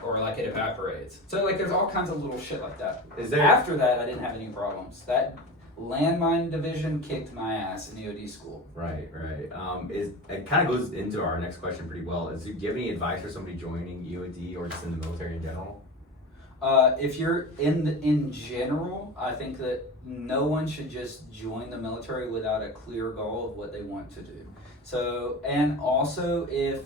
Or like it evaporates. So like there's all kinds of little shit like that. Is there- After that, I didn't have any problems. That landmine division kicked my ass in EOD school. Right. It kind of goes into our next question pretty well. Do you have any advice for somebody joining EOD or just in the military in general? If you're in general, I think that no one should just join the military without a clear goal of what they want to do. So, and also if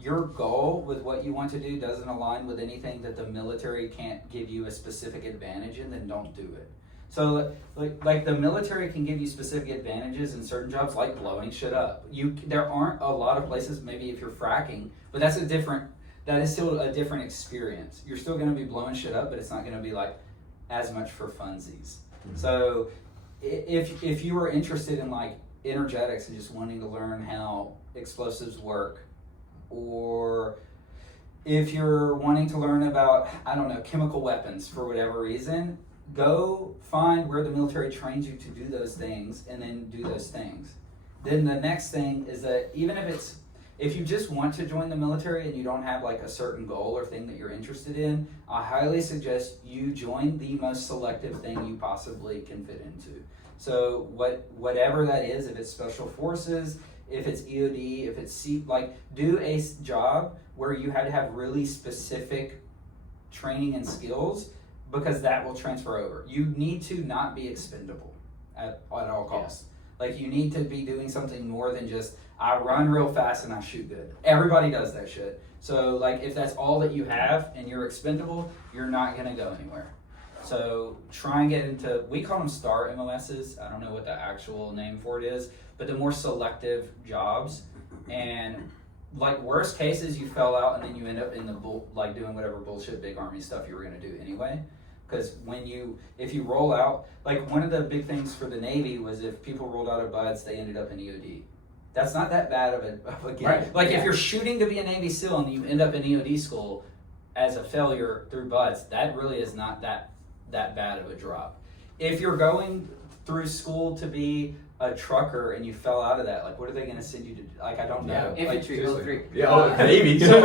your goal with what you want to do doesn't align with anything that the military can't give you a specific advantage in, then don't do it. So like the military can give you specific advantages in certain jobs, like blowing shit up. There aren't a lot of places, maybe if you're fracking, but that is still a different experience. You're still going to be blowing shit up, but it's not going to be like as much for funsies. Mm-hmm. So if you were interested in like energetics and just wanting to learn how explosives work, or if you're wanting to learn about, I don't know, chemical weapons for whatever reason, go find where the military trains you to do those things and then do those things. Then the next thing is that even if you just want to join the military and you don't have like a certain goal or thing that you're interested in, I highly suggest you join the most selective thing you possibly can fit into. So whatever that is, if it's special forces, if it's EOD, if it's do a job where you had to have really specific training and skills, because that will transfer over. You need to not be expendable at all costs. Yeah. Like you need to be doing something more than just, I run real fast and I shoot good. Everybody does that shit. So like if that's all that you have and you're expendable, you're not gonna go anywhere. So try and get into, we call them STAR MOSs. I don't know what the actual name for it is, but the more selective jobs. And like worst cases, you fell out and then you end up in the doing whatever bullshit big army stuff you were gonna do anyway. Because if you roll out, like one of the big things for the Navy was if people rolled out of BUDS, they ended up in EOD. That's not that bad of a game. Right. Like if you're shooting to be a Navy SEAL and you end up in EOD school as a failure through BUDS, that really is not that bad of a drop. If you're going through school to be a trucker and you fell out of that, like what are they going to send you to do? Like I don't know. Infantry, military. Yeah, Navy. So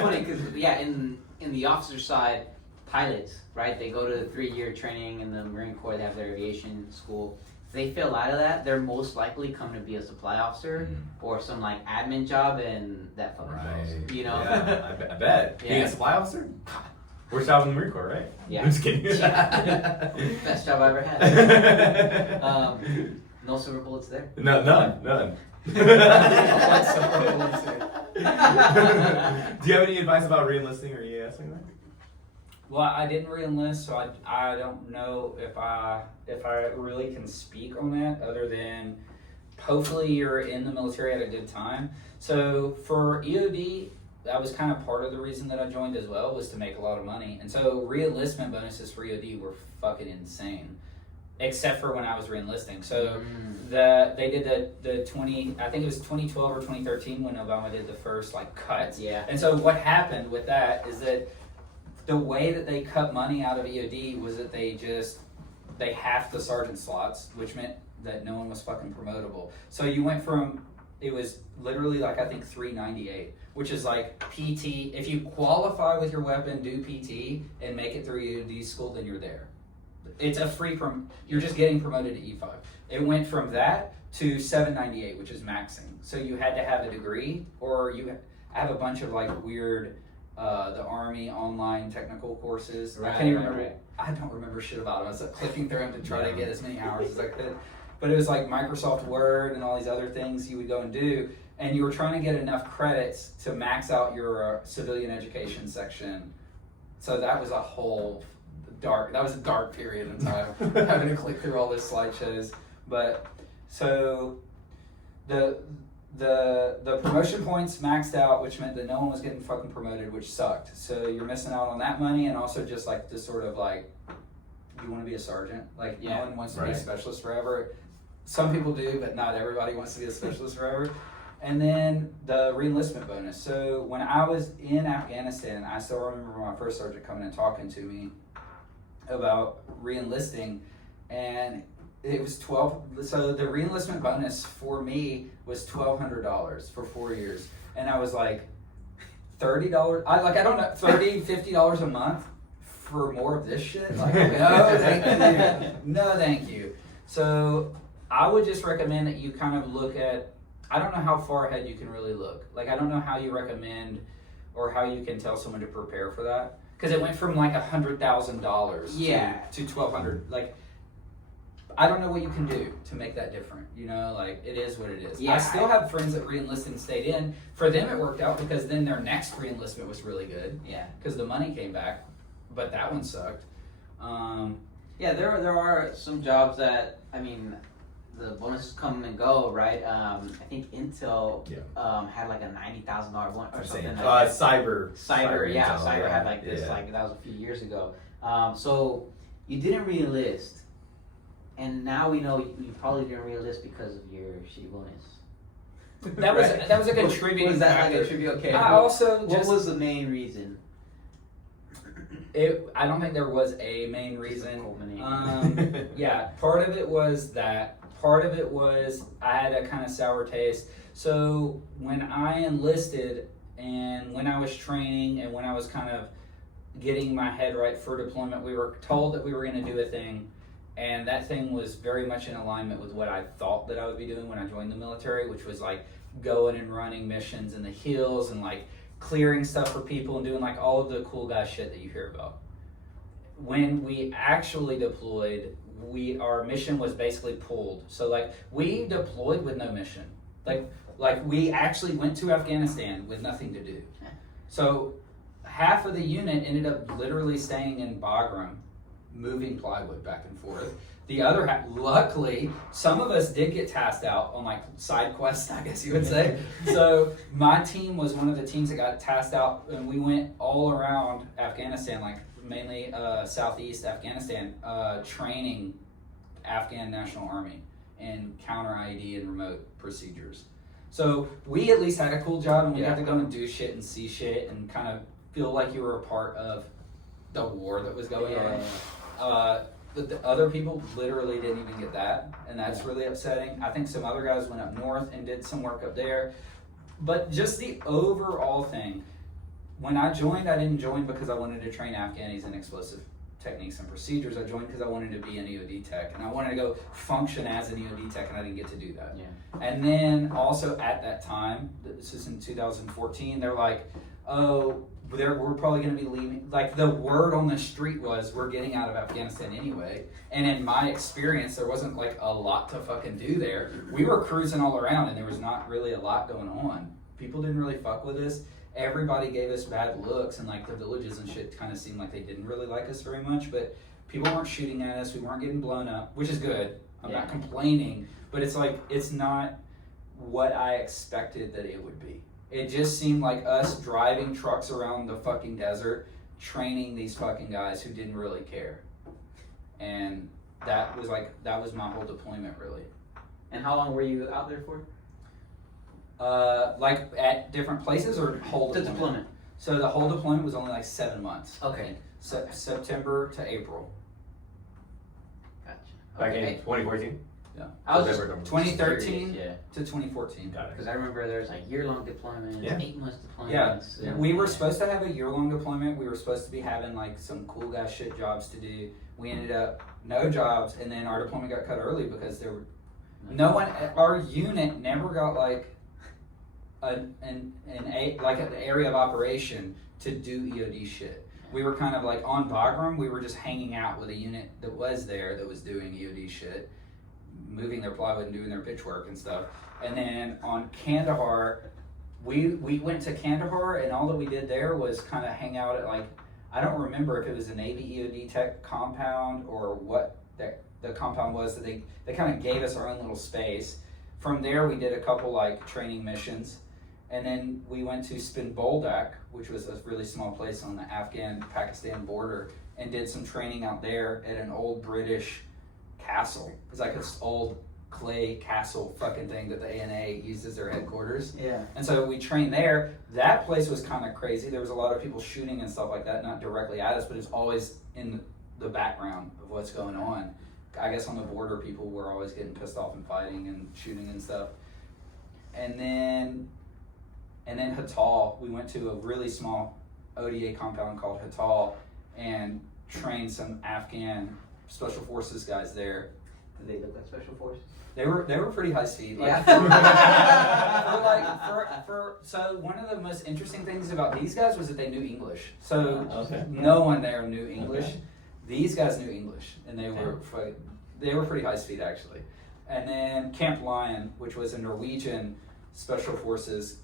funny because in the officer side, pilots, right? They go to the 3-year training in the Marine Corps. They have their aviation school. If they fail out of that, they're most likely come to be a supply officer or some like admin job, and that fucking fails. You know? Yeah, I bet. Being a supply officer? Worst job in the Marine Corps, right? Yeah. I'm just kidding. Best job I ever had. No silver bullets there. No, none. Do you have any advice about re-enlisting or EASing that? Well, I didn't re-enlist, so I don't know if I really can speak on that, other than hopefully you're in the military at a good time. So for EOD, that was kind of part of the reason that I joined as well, was to make a lot of money. And so re-enlistment bonuses for EOD were fucking insane, except for when I was re-enlisting. So they did the 2012 or 2013 when Obama did the first like cut. Yeah. And so what happened with that is that the way that they cut money out of EOD was that they halved the sergeant slots, which meant that no one was fucking promotable. So you went from, it was literally like I think $398, which is like PT. If you qualify with your weapon, do PT, and make it through EOD school, then you're there. It's a free you're just getting promoted to E5. It went from that to $798, which is maxing. So you had to have a degree, or you have a bunch of like weird, the Army online technical courses. Right, I can't even remember. Right. I don't remember shit about them. I was like clicking through them to try to get as many hours as I could. But it was like Microsoft Word and all these other things you would go and do. And you were trying to get enough credits to max out your civilian education section. So that was a dark period in time, having to click through all these slideshows. But so the promotion points maxed out, which meant that no one was getting fucking promoted, which sucked. So you're missing out on that money, and also just like this sort of like, you want to be a sergeant? Like no one wants to be a specialist forever. Some people do, but not everybody wants to be a specialist forever. And then the re-enlistment bonus. So when I was in Afghanistan, I still remember my first sergeant coming and talking to me about re-enlisting, and it was so the re-enlistment bonus for me was $1,200 for 4 years. And I was like, $30, I don't know, $30, $50 a month for more of this shit? Like, no, thank you. No, thank you. So I would just recommend that you kind of look at, I don't know how far ahead you can really look. Like, I don't know how you recommend or how you can tell someone to prepare for that. Because it went from like $100,000 to $1,200. Like, I don't know what you can do to make that different. You know, like, it is what it is. Yeah, I still have friends that re-enlisted and stayed in. For them, it worked out because then their next re-enlistment was really good. Yeah. Because the money came back, but that one sucked. Yeah, there are some jobs that, I mean, the bonuses come and go, right? I think Intel had like a $90,000 one or something. Like Cyber, yeah, Intel, Cyber had like this, like that was a few years ago. So you didn't re-enlist, and now we know you probably didn't re-enlist because of your shitty bonus. That was a contributing Was that factor. like a tribute? Okay. What was the main reason? I don't think there was a main reason. Culminating. Yeah, part of it was that. Part of it was I had a kind of sour taste. So when I enlisted and when I was training and when I was kind of getting my head right for deployment, we were told that we were going to do a thing, and that thing was very much in alignment with what I thought that I would be doing when I joined the military, which was like going and running missions in the hills and like clearing stuff for people and doing like all of the cool guy shit that you hear about. When we actually deployed, our mission was basically pulled. So like we deployed with no mission. Like we actually went to Afghanistan with nothing to do. So half of the unit ended up literally staying in Bagram, moving plywood back and forth. The other half, luckily, some of us did get tasked out on like side quests, I guess you would say. So my team was one of the teams that got tasked out, and we went all around Afghanistan, like mainly southeast Afghanistan, training Afghan National Army in counter IED and remote procedures. So we at least had a cool job, and we got to go and do shit and see shit and kind of feel like you were a part of the war that was going on. But the other people literally didn't even get that, and that's really upsetting. I think some other guys went up north and did some work up there. But just the overall thing, when I joined, I didn't join because I wanted to train Afghanis in explosive techniques and procedures. I joined because I wanted to be an EOD tech, and I wanted to go function as an EOD tech, and I didn't get to do that. And then also at that time, this is in 2014, they're like, oh, we're probably going to be leaving. Like the word on the street was we're getting out of Afghanistan anyway. And in my experience, there wasn't like a lot to fucking do there. We were cruising all around, and there was not really a lot going on. People didn't really fuck with us. Everybody gave us bad looks, and like the villages and shit kind of seemed like they didn't really like us very much. But people weren't shooting at us. We weren't getting blown up, which is good. I'm not complaining, but it's like it's not what I expected that it would be. It just seemed like us driving trucks around the fucking desert, training these fucking guys who didn't really care. And that was my whole deployment, really. And how long were you out there for? Like at different places or whole deployment? So the whole deployment was only like 7 months. Okay. September to April. Gotcha. Back in 2014? Yeah. I was just 2013 curious, to 2014. Got it. because I remember there was like year-long deployments, 8 months deployments. Yeah. We were supposed to have a year-long deployment. We were supposed to be having like some cool guy shit jobs to do. We ended up no jobs, and then our deployment got cut early because there were no one. Our unit never got like an area of operation to do EOD shit. We were kind of like on Bagram. We were just hanging out with a unit that was there that was doing EOD shit, moving their plywood and doing their pitch work and stuff. And then on Kandahar, we went to Kandahar, and all that we did there was kind of hang out at like, I don't remember if it was a Navy EOD tech compound or what the compound was that they kind of gave us our own little space. From there, we did a couple like training missions, and then we went to Spin Boldak, which was a really small place on the Afghan-Pakistan border, and did some training out there at an old British castle. It's like this old clay castle fucking thing that the ANA used as their headquarters. Yeah. And so we trained there. That place was kind of crazy. There was a lot of people shooting and stuff like that, not directly at us, but it was always in the background of what's going on. I guess on the border, people were always getting pissed off and fighting and shooting and stuff. And then Hatal, we went to a really small ODA compound called Hatal and trained some Afghan special forces guys there. Did they look like special forces? They were pretty high speed. Like, so one of the most interesting things about these guys was that they knew English. So no one there knew English. These guys knew English, and they were pretty high speed actually. And then Camp Lion, which was a Norwegian special forces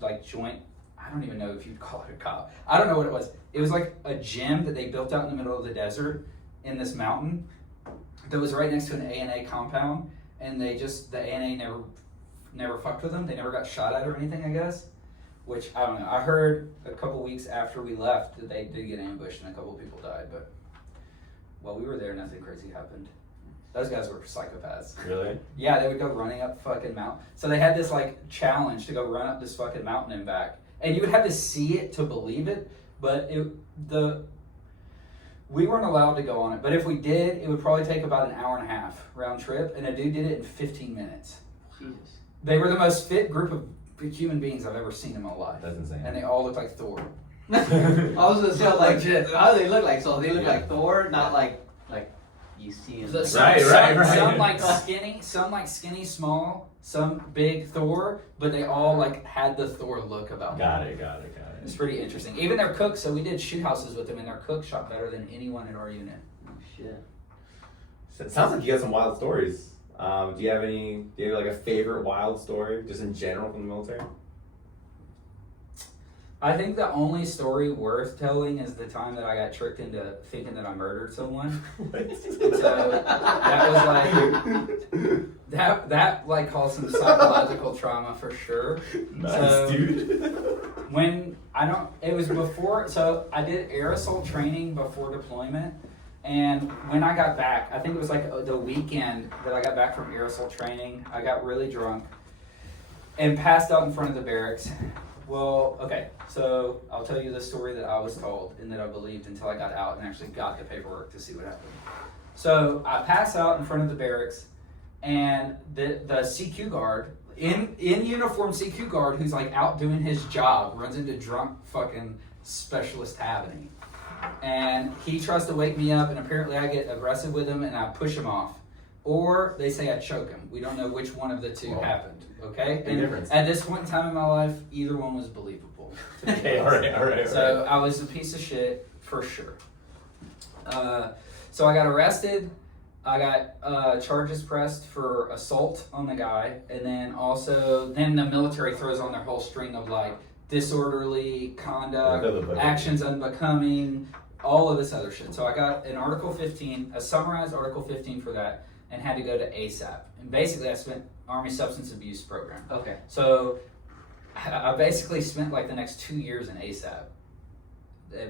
like joint. I don't even know if you'd call it a cop. I don't know what it was. It was like a gym that they built out in the middle of the desert in this mountain that was right next to an A&A compound, and the A&A never fucked with them. They never got shot at or anything, I guess. Which, I don't know. I heard a couple weeks after we left that they did get ambushed and a couple people died, but while we were there, nothing crazy happened. Those guys were psychopaths. Really? Yeah, they would go running up fucking mountain. So they had this like challenge to go run up this fucking mountain and back. And you would have to see it to believe it, but we weren't allowed to go on it. But if we did, it would probably take about an hour and a half round trip, and a dude did it in 15 minutes. Jesus. They were the most fit group of human beings I've ever seen in my life. That's insane. And they all looked like Thor. I was gonna say, like, Legit. how do they look like? So they look Yeah. like Thor, not like you see in Some like skinny, small, some big Thor, but they all like had the Thor look about them. Got it. It's pretty interesting. Even their cooks, so we did shoot houses with them, and their cook shot better than anyone in our unit. Oh shit. So it sounds like you got some wild stories. Do you have like a favorite wild story, just in general from the military? I think the only story worth telling is the time that I got tricked into thinking that I murdered someone. And so that was like that like caused some psychological trauma for sure. Nice, So, dude. It was before, so I did air assault training before deployment, and when I got back, I think it was like the weekend that I got back from air assault training, I got really drunk and passed out in front of the barracks. Well, okay, so I'll tell you the story that I was told and that I believed until I got out and actually got the paperwork to see what happened. So I pass out in front of the barracks, and the CQ guard, in uniform CQ guard, who's like out doing his job, runs into drunk fucking specialist Tavanny. And he tries to wake me up, and apparently I get aggressive with him and I push him off. Or they say I choke him. We don't know which one of the two happened, okay? Big difference. At this point in time in my life, either one was believable. To be Okay, honest. all right. So I was a piece of shit for sure. So I got arrested. I got charges pressed for assault on the guy, and then the military throws on their whole string of like disorderly conduct, actions unbecoming, all of this other shit. So I got an Article 15, a summarized Article 15 for that, and had to go to ASAP. And basically I spent Army Substance Abuse Program. Okay. So I basically spent like the next 2 years in ASAP,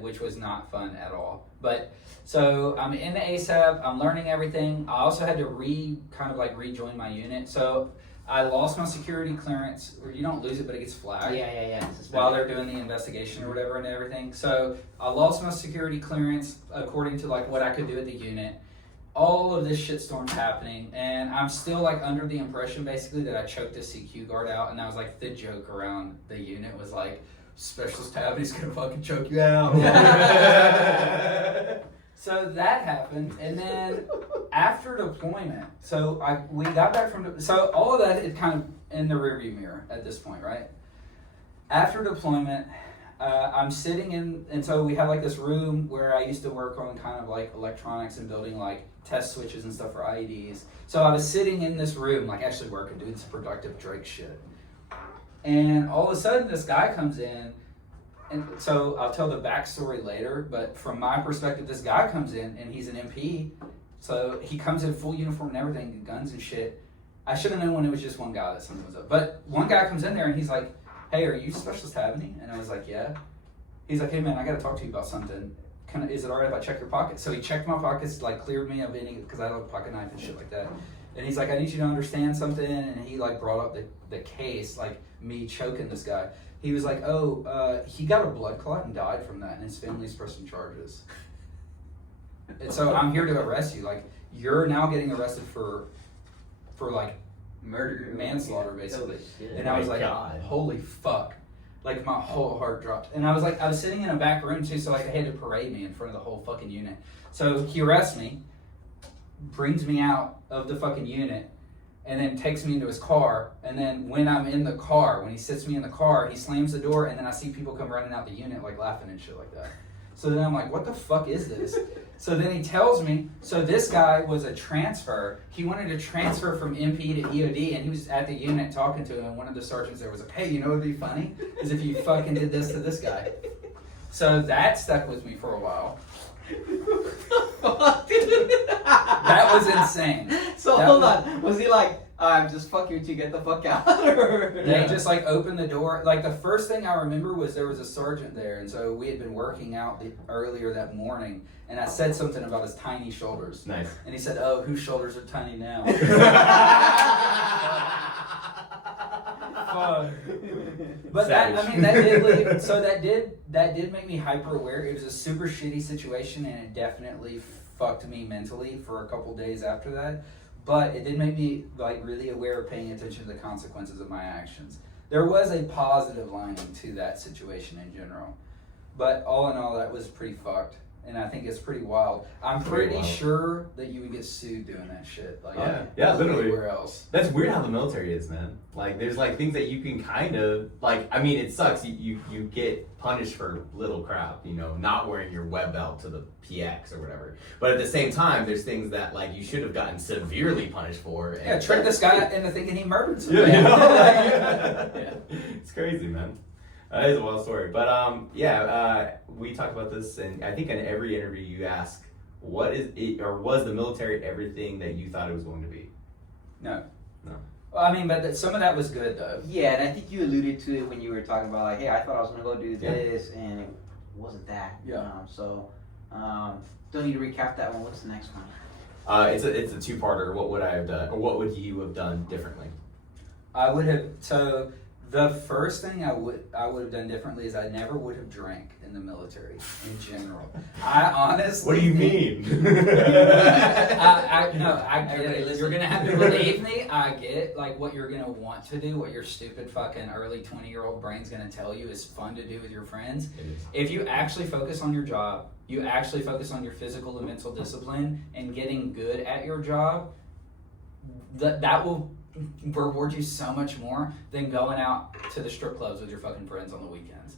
which was not fun at all. But so I'm in the ASAP, I'm learning everything. I also had to rejoin my unit. So I lost my security clearance, or you don't lose it, but it gets flagged. Yeah. While they're doing the investigation or whatever and everything. So I lost my security clearance according to like what I could do at the unit. All of this shitstorm's happening, and I'm still like under the impression basically that I choked a CQ guard out, and that was like the joke around the unit was like, Specialist Tavanny's gonna fucking choke you out. So that happened, and then after deployment, we got back from so all of that is kind of in the rearview mirror at this point, right? After deployment, I'm sitting in, and so we have like this room where I used to work on kind of like electronics and building like test switches and stuff for IEDs. So I was sitting in this room, like actually working, doing some productive Drake shit. And all of a sudden this guy comes in, and so I'll tell the backstory later, but from my perspective, this guy comes in and he's an MP. So he comes in full uniform and everything, guns and shit. I should have known when it was just one guy that something was up. But one guy comes in there and he's like, hey, are you Specialist Tavanny? And I was like, yeah. He's like, hey man, I gotta talk to you about something. Is it alright if I check your pockets? So he checked my pockets, like cleared me of any, because I have a pocket knife and shit like that. And he's like, I need you to understand something. And he like brought up the case, like me choking this guy. He was like, he got a blood clot and died from that, and his family's pressing charges. And so I'm here to arrest you. Like, you're now getting arrested for like Murder, manslaughter, basically. Shit. And I was like, God. holy fuck. Like, my whole heart dropped. And I was sitting in a back room, too, so like they had to parade me in front of the whole fucking unit. So he arrests me, brings me out of the fucking unit, and then takes me into his car. And then when I'm in the car, when he sits me in the car, he slams the door, and then I see people come running out the unit, like laughing and shit like that. So then I'm like, what the fuck is this? So then he tells me, so this guy was a transfer. He wanted to transfer from MP to EOD, and he was at the unit talking to him, and one of the sergeants there was like, hey, you know what would be funny? Is if you fucking did this to this guy. So that stuck with me for a while. Fuck, dude. That was insane. So That hold was- on. Was he like, I'm just fuck you to get the fuck out? Or... They just like opened the door. Like the first thing I remember was there was a sergeant there, and so we had been working out earlier that morning, and I said something about his tiny shoulders. Nice. And he said, "Oh, whose shoulders are tiny now?" But that, I mean, that did leave, so that did make me hyper aware. It was a super shitty situation, and it definitely fucked me mentally for a couple days after that. But it did make me like really aware of paying attention to the consequences of my actions. There was a positive lining to that situation in general, but all in all, that was pretty fucked. And I think it's pretty wild. I'm Very pretty wild. sure that you would get sued doing that shit. Like, Yeah, literally. Anywhere else. That's weird how the military is, man. Like, there's like things that you can kind of like. I mean, it sucks. You get punished for little crap, you know, not wearing your web belt to the PX or whatever. But at the same time, there's things that like you should have gotten severely punished for. And Yeah, trick this guy into thinking he murdered somebody. Yeah, you know? Yeah. It's crazy, man. That is a wild story. But we talked about this, and I think in every interview you ask, what is it, or was the military everything that you thought it was going to be? No. No. Well, I mean, but some of that was good though. Yeah, and I think you alluded to it when you were talking about like, hey, I thought I was gonna go do Yeah. this, and it wasn't that. Yeah. Don't need to recap that one. What's the next one? It's a two-parter. What would I have done, or what would you have done differently? I would have. So the first thing I would have done differently is I never would have drank in the military in general. I honestly. What do you think- mean? I get Everybody it. listen. You're gonna have to believe me. I get like what you're gonna want to do, what your stupid fucking early 20-year-old brain's gonna tell you is fun to do with your friends. It is. If you actually focus on your job, you actually focus on your physical and mental discipline and getting good at your job, that will reward you so much more than going out to the strip clubs with your fucking friends on the weekends.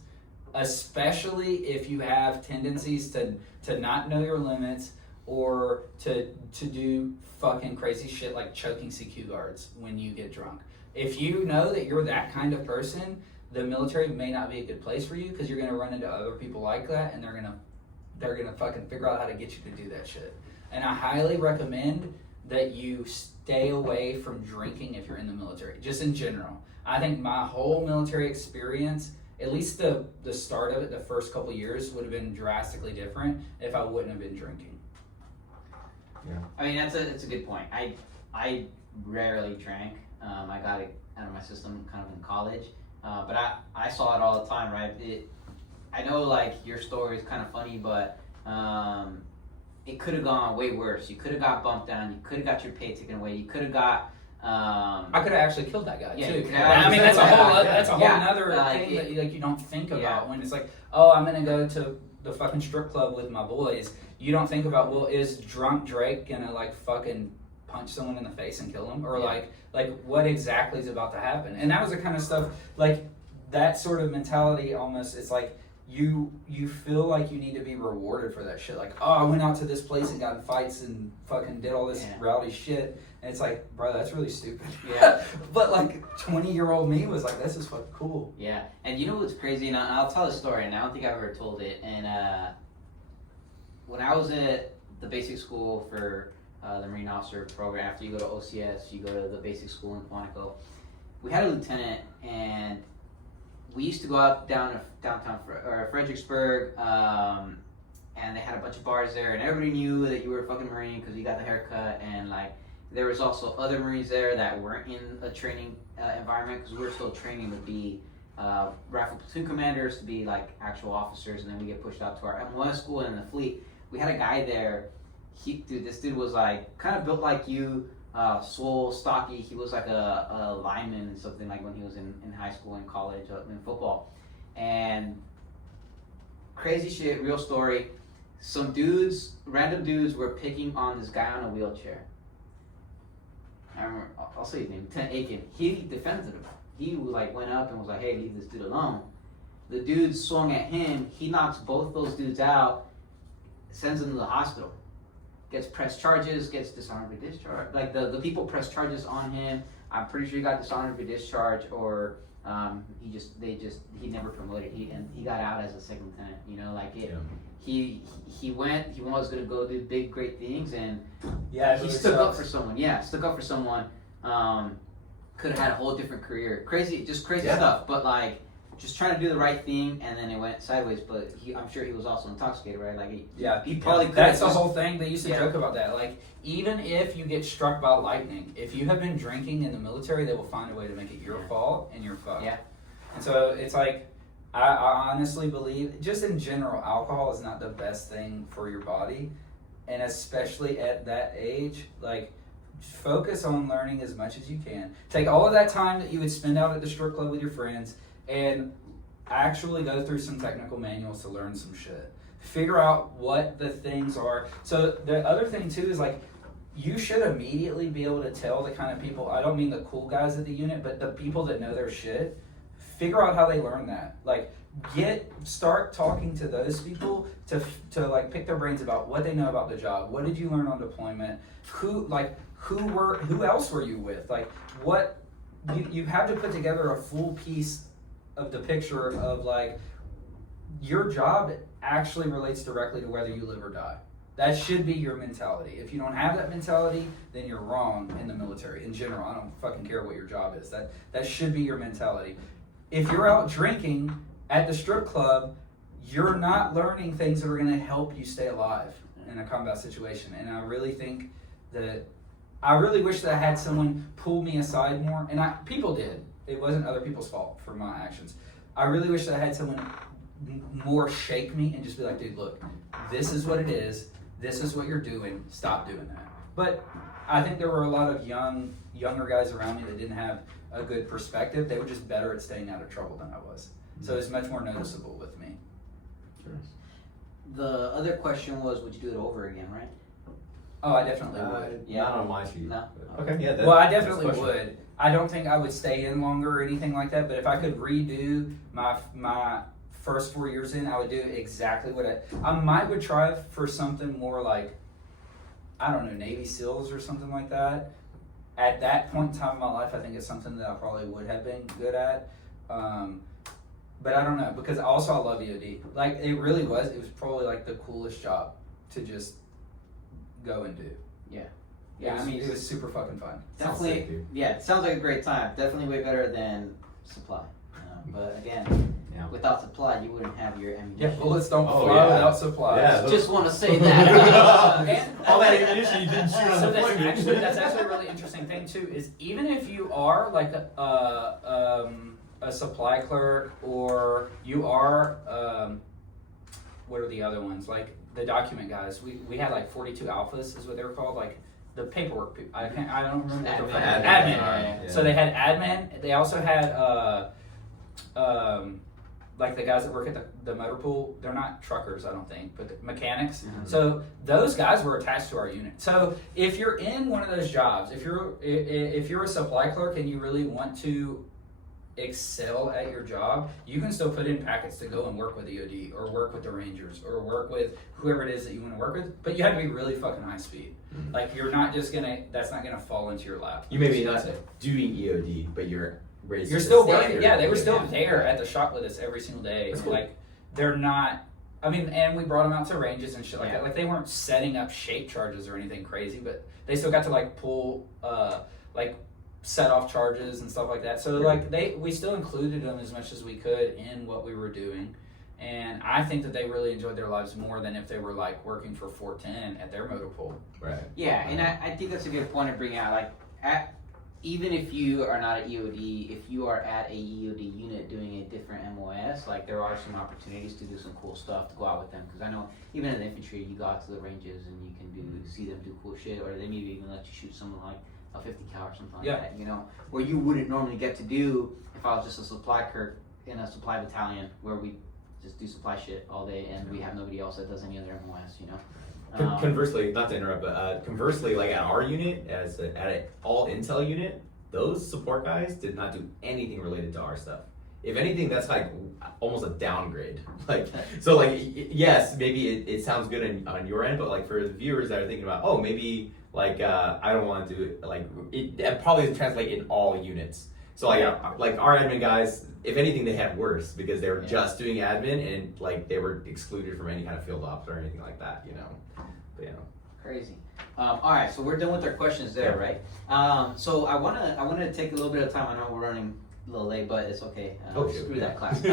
Especially if you have tendencies to not know your limits or to do fucking crazy shit like choking CQ guards when you get drunk. If you know that you're that kind of person, the military may not be a good place for you because you're gonna run into other people like that, and they're gonna fucking figure out how to get you to do that shit. And I highly recommend that you stay away from drinking if you're in the military, just in general. I think my whole military experience, at least the start of it, the first couple years, would have been drastically different if I wouldn't have been drinking. Yeah. I mean, that's a good point. I rarely drank. I got it out of my system kind of in college, but I saw it all the time, right? I know like your story is kind of funny, but it could have gone way worse. You could have got bumped down. You could have got your pay taken away. You could have got. I could have actually killed that guy Yeah, too. you could have I mean, that's a actually whole killed that that's a whole guy. nother Yeah, thing that you don't think about Yeah. when it's like, oh, I'm gonna go to the fucking strip club with my boys. You don't think about, well, is drunk Drake gonna like fucking punch someone in the face and kill him, or Yeah. like what exactly is about to happen? And that was the kind of stuff like that sort of mentality. Almost, it's like you feel like you need to be rewarded for that shit. Like, oh, I went out to this place and got in fights and fucking did all this Yeah. rowdy shit. And it's like, bro, that's really stupid. Yeah. But like 20-year-old me was like, this is fucking cool. Yeah, and you know what's crazy? And I'll tell a story, and I don't think I've ever told it. And when I was at the basic school for the Marine Officer program, after you go to OCS, you go to the basic school in Quantico. We had a lieutenant, and we used to go out downtown Fredericksburg, and they had a bunch of bars there, and everybody knew that you were a fucking Marine because you got the haircut, and like there was also other Marines there that weren't in a training environment because we were still training to be rifle platoon commanders, to be like actual officers, and then we get pushed out to our MOS school and in the fleet. We had a guy there. This dude was like kind of built like you. Swole, stocky. He was like a lineman and something like when he was in high school and college in football. And crazy shit, real story. Some dudes, random dudes, were picking on this guy on a wheelchair. I remember, I'll say his name, Lieutenant Aiken. He defended him. He like went up and was like, "Hey, leave this dude alone." The dude swung at him. He knocks both those dudes out, sends them to the hospital. Gets pressed charges, gets dishonorably discharged. Like the people press charges on him. I'm pretty sure he got dishonorably discharged, or he never promoted. He got out as a second lieutenant. You know, like it. Yeah. he went. He was going to go do big, great things, and Yeah, he stuck up for someone. Yeah, stuck up for someone. Could have had a whole different career. Crazy stuff. But like, just trying to do the right thing, and then it went sideways. But I'm sure he was also intoxicated, right? Like, he probably could. That's the whole thing. They used to joke about that. Like, even if you get struck by lightning, if you have been drinking in the military, they will find a way to make it your fault, and you're fucked. Yeah. And so it's like, I honestly believe, just in general, alcohol is not the best thing for your body, and especially at that age, like, focus on learning as much as you can. Take all of that time that you would spend out at the strip club with your friends and actually go through some technical manuals to learn some shit. Figure out what the things are. So the other thing too is like, you should immediately be able to tell the kind of people, I don't mean the cool guys at the unit, but the people that know their shit. Figure out how they learn that. Like, start talking to those people to like pick their brains about what they know about the job. What did you learn on deployment? Who else were you with? Like, what you have to put together a full piece of the picture of like, your job actually relates directly to whether you live or die. That should be your mentality. If you don't have that mentality, then you're wrong in the military. In general, I don't fucking care what your job is. That should be your mentality. If you're out drinking at the strip club, you're not learning things that are going to help you stay alive in a combat situation. And I really think that I really wish that I had someone pull me aside more. And people did. It wasn't other people's fault for my actions. I really wish that I had someone more shake me and just be like, dude, look, this is what it is. This is what you're doing. Stop doing that. But I think there were a lot of younger guys around me that didn't have a good perspective. They were just better at staying out of trouble than I was. So it's much more noticeable with me. Sure. The other question was, would you do it over again, right? Oh, I definitely would. Yeah. Not on my sheet. No. Okay. Yeah. Well, I definitely would. I don't think I would stay in longer or anything like that, but if I could redo my first 4 years in, I would do exactly what I would try for something more like, I don't know, Navy SEALs or something like that. At that point in time in my life, I think it's something that I probably would have been good at. But I don't know, because also I love EOD. Like, it was probably like the coolest job to just go and do. Yeah. Yeah, I mean, it was super fucking fun. Definitely, yeah, it sounds like a great time. Definitely way better than supply. But again, without supply, you wouldn't have your ammunition. Yeah, bullets don't fly without supplies. Yeah, just want to say that. And all that ammunition you didn't shoot on the plane. That's actually a really interesting thing too. Is even if you are like a supply clerk, or you are what are the other ones, like the document guys? We had like 42 alphas is what they were called, like the paperwork people. I don't remember. Admin. Yeah. So they had admin. They also had like the guys that work at the motor pool. They're not truckers, I don't think, but the mechanics. Mm-hmm. So those guys were attached to our unit. So if you're in one of those jobs, if you're a supply clerk and you really want to excel at your job, you can still put in packets to go and work with EOD or work with the Rangers or work with whoever it is that you want to work with, but you have to be really fucking high speed. Mm-hmm. Like, you're not just that's not gonna fall into your lap. You may be not doing EOD, but you're still working. Yeah, they were still there at the shop with us every single day. Cool. Like, they're not, I mean, and we brought them out to ranges and shit like that. Like, they weren't setting up shape charges or anything crazy, but they still got to like pull like set off charges and stuff like that. So like we still included them as much as we could in what we were doing. And I think that they really enjoyed their lives more than if they were like working for 410 at their motor pool. Right. Yeah, and I think that's a good point to bring out. Like, even if you are not an EOD, if you are at a EOD unit doing a different MOS, like, there are some opportunities to do some cool stuff, to go out with them. Because I know even in the infantry, you go out to the ranges and you can see them do cool shit, or they maybe even let you shoot someone like a 50 cal or something like that, you know, where you wouldn't normally get to do if I was just a supply clerk in a supply battalion where we just do supply shit all day and we have nobody else that does any other MOS, you know. Conversely, not to interrupt, but conversely, like at our unit, at an all intel unit, those support guys did not do anything related to our stuff. If anything, that's like almost a downgrade. Like, so like, yes, maybe it sounds good on your end, but like for the viewers that are thinking about, oh, maybe like I don't want to do it, like it probably doesn't translate in all units. So like our admin guys, if anything, they had worse because they were just doing admin and like they were excluded from any kind of field ops or anything like that, you know. But, you know. Crazy. All right, so we're done with our questions there, right? So I wanna take a little bit of time. I know we're running a little late, but it's okay. Screw that class.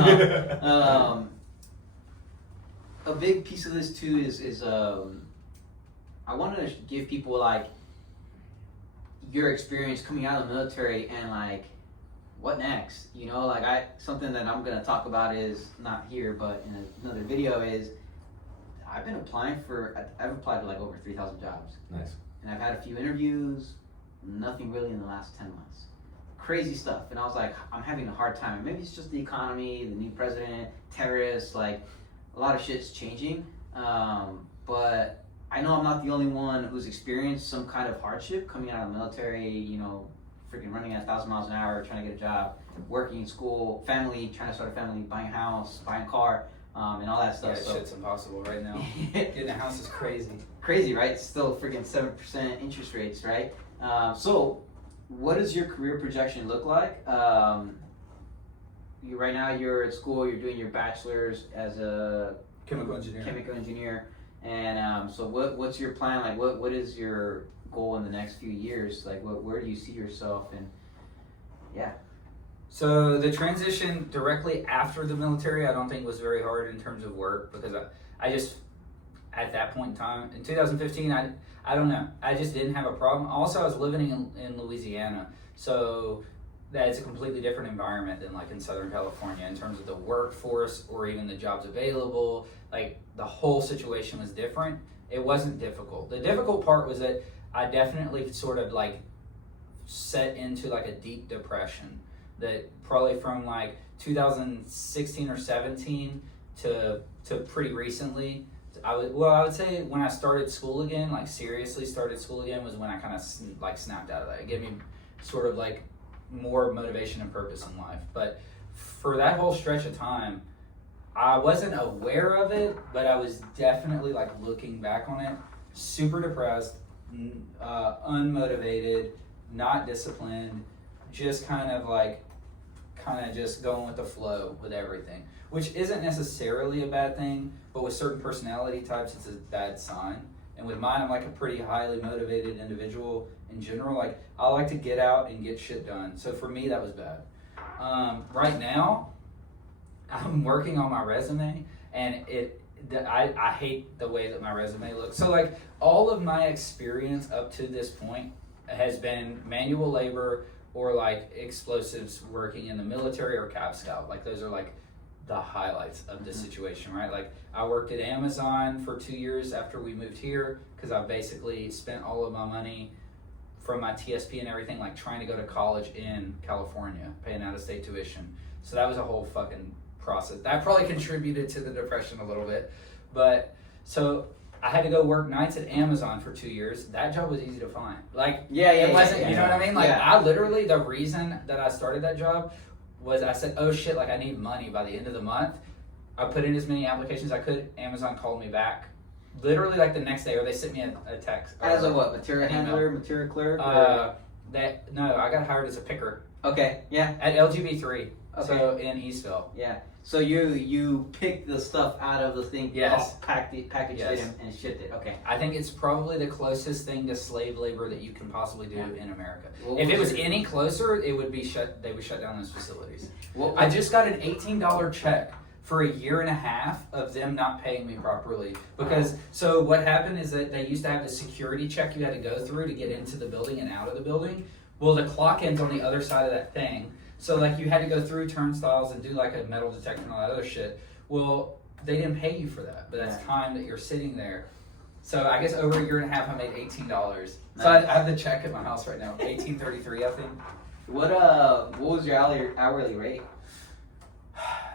A big piece of this too is I want to give people like your experience coming out of the military and like what next, you know, like something that I'm gonna talk about is not here but in another video is I've applied to like over 3,000 jobs. Nice. And I've had a few interviews, nothing really in the last 10 months. Crazy stuff. And I was like, I'm having a hard time. And maybe it's just the economy, the new president, terrorists, like a lot of shit's changing. But I know I'm not the only one who's experienced some kind of hardship coming out of the military, you know, freaking running at 1,000 miles an hour, trying to get a job, working in school, family, trying to start a family, buying a house, buying a car, and all that stuff. Yeah, so shit's impossible right now. Getting a house is crazy. Crazy, right? It's still freaking 7% interest rates, right? So what does your career projection look like? Right now you're at school, you're doing your bachelor's as a Chemical engineer. And so what's your plan? Like what is your goal in the next few years? Like where do you see yourself? And yeah. So the transition directly after the military, I don't think was very hard in terms of work because I just, at that point in time, in 2015, I don't know, I just didn't have a problem. Also, I was living in Louisiana, so that's a completely different environment than like in Southern California in terms of the workforce or even the jobs available. Like the whole situation was different. It wasn't difficult. The difficult part was that I definitely sort of like set into like a deep depression that probably from like 2016 or 17 to pretty recently. I would say when I started school again, like seriously started school again, was when I kind of like snapped out of that. It gave me sort of like more motivation and purpose in life. But for that whole stretch of time, I wasn't aware of it, but I was definitely like looking back on it, super depressed, unmotivated, not disciplined, just kind of just going with the flow with everything, which isn't necessarily a bad thing, but with certain personality types, it's a bad sign. And with mine, I'm like a pretty highly motivated individual in general. Like I like to get out and get shit done. So for me, that was bad. Right now, I'm working on my resume, and I hate the way that my resume looks. So like all of my experience up to this point has been manual labor or like explosives working in the military or Cab Scout. Like those are like the highlights of this situation, right? Like I worked at Amazon for 2 years after we moved here because I basically spent all of my money from my TSP and everything, like trying to go to college in California, paying out of state tuition. So that was a whole fucking process. That probably contributed to the depression a little bit. But so I had to go work nights at Amazon for 2 years. That job was easy to find. Like, it wasn't, you know what I mean? Like, I literally, the reason that I started that job was I said, oh shit, like I need money by the end of the month. I put in as many applications as I could. Amazon called me back. Literally like the next day, or they sent me a text. As a what? Material handler, material clerk? No, I got hired as a picker. Okay, yeah. At LGB3. Okay. So in Eastville. Yeah. So you picked the stuff out of the thing, yes, packaged yes, it and shipped it. Okay. I think it's probably the closest thing to slave labor that you can possibly do in America. If it was any closer, it would be they would shut down those facilities. What I just got an $18 check for a year and a half of them not paying me properly. Because, so what happened is that they used to have the security check you had to go through to get into the building and out of the building. Well, the clock ends on the other side of that thing. So like you had to go through turnstiles and do like a metal detector and all that other shit. Well, they didn't pay you for that, but that's time that you're sitting there. So I guess over a year and a half, I made $18. So I have the check at my house right now, $18.33, I think. What was your hourly rate?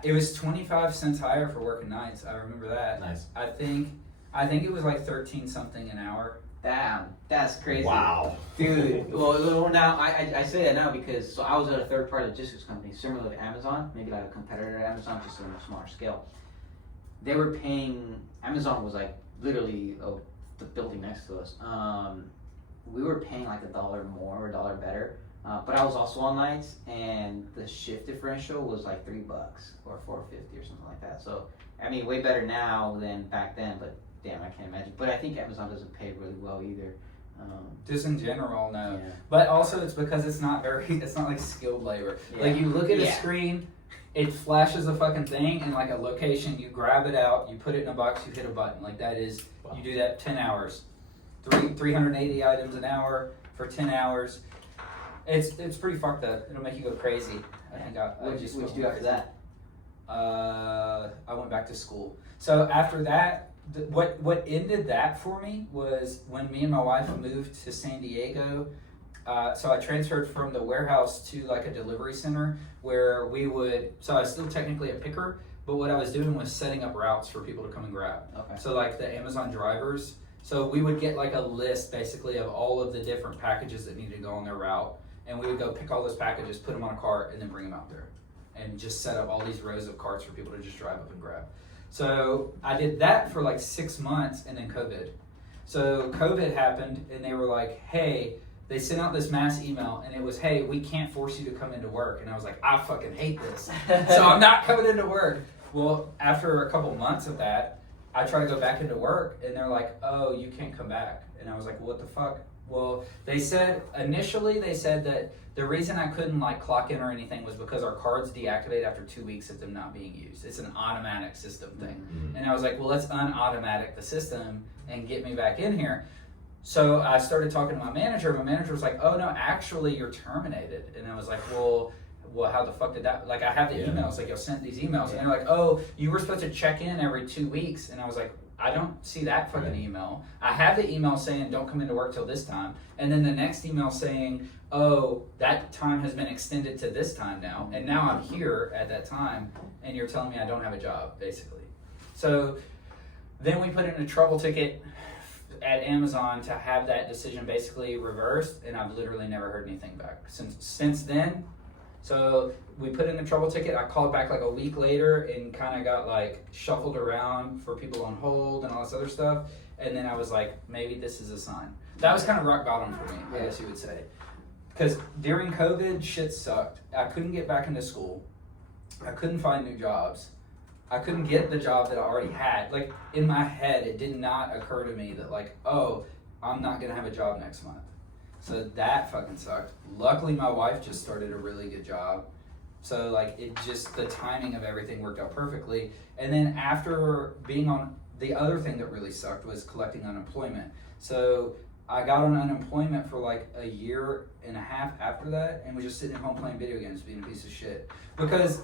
It was 25 cents higher for working nights. I remember that. Nice. I think it was like 13 something an hour. Damn, that's crazy. Wow. Dude, well now, I say that now because so I was at a third-party logistics company, similar to Amazon, maybe like a competitor to Amazon, just on a smaller scale. They were paying, Amazon was like literally the building next to us. We were paying like $1 more or $1 better But I was also on nights, and the shift differential was like $3 or $4.50 or something like that. So I mean, way better now than back then. But damn, I can't imagine. But I think Amazon doesn't pay really well either. Just in general, no. Yeah. But also, it's because it's not like skilled labor. Yeah. Like you look at a Yeah. screen, it flashes a fucking thing and like a location. You grab it out, you put it in a box, you hit a button. Like that is, Wow. you do that 10 hours, 380 items an hour for 10 hours. It's pretty fucked up. It'll make you go crazy. I think What'd you go do after crazy. that? I went back to school. So after that, what ended that for me was when me and my wife moved to San Diego. So I transferred from the warehouse to like a delivery center where so I was still technically a picker, but what I was doing was setting up routes for people to come and grab. Okay. So like the Amazon drivers, so we would get like a list basically of all of the different packages that needed to go on their route, and we would go pick all those packages, put them on a cart, and then bring them out there, and just set up all these rows of carts for people to just drive up and grab. So I did that for like 6 months, and then COVID. So COVID happened, and they were like, hey, they sent out this mass email, and it was, hey, we can't force you to come into work. And I was like, I fucking hate this. So I'm not coming into work. Well, after a couple months of that, I tried to go back into work, and they're like, oh, you can't come back. And I was like, what the fuck? Well, initially they said that the reason I couldn't like clock in or anything was because our cards deactivate after 2 weeks of them not being used. It's an automatic system thing. Mm-hmm. And I was like, well, let's unautomatic the system and get me back in here. So I started talking to my manager. My manager was like, oh no, actually you're terminated. And I was like, well, how the fuck did that, like I have the Yeah. emails, like y'all sent these emails. And they're like, oh, you were supposed to check in every 2 weeks. And I was like, I don't see that fucking Right. email. I have the email saying don't come into work till this time. And then the next email saying, oh, that time has been extended to this time now. And now I'm here at that time and you're telling me I don't have a job, basically. So then we put in a trouble ticket at Amazon to have that decision basically reversed, and I've literally never heard anything back since then. So we put in the trouble ticket. I called back like a week later and kind of got like shuffled around for people on hold and all this other stuff. And then I was like, maybe this is a sign. That was kind of rock bottom for me, I guess you would say. Because during COVID, shit sucked. I couldn't get back into school. I couldn't find new jobs. I couldn't get the job that I already had. Like in my head, it did not occur to me that like, oh, I'm not gonna have a job next month. So that fucking sucked. Luckily, my wife just started a really good job. So like the timing of everything worked out perfectly. And then after being on, the other thing that really sucked was collecting unemployment. So I got on unemployment for like a year and a half after that and was just sitting at home playing video games being a piece of shit. Because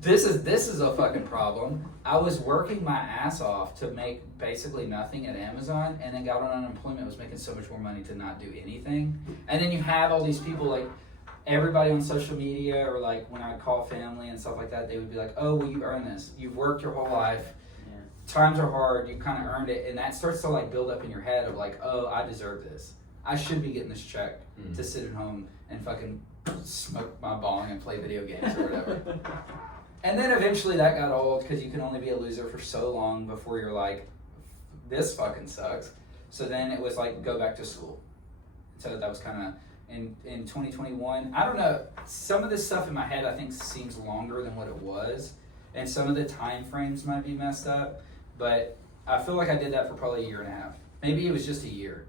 this is a fucking problem. I was working my ass off to make basically nothing at Amazon, and then got on unemployment, was making so much more money to not do anything. And then you have all these people, like everybody on social media, or like when I call family and stuff like that, they would be like, oh, well, you earned this. You've worked your whole life. Yeah. Times are hard. You kind of earned it. And that starts to like build up in your head of like, oh, I deserve this. I should be getting this check to sit at home and fucking smoke my bong and play video games or whatever. And then eventually that got old because you can only be a loser for so long before you're like, this fucking sucks. So then it was like, go back to school. So that was kind of in 2021. I don't know. Some of this stuff in my head I think seems longer than what it was. And some of the time frames might be messed up. But I feel like I did that for probably a year and a half. Maybe it was just a year.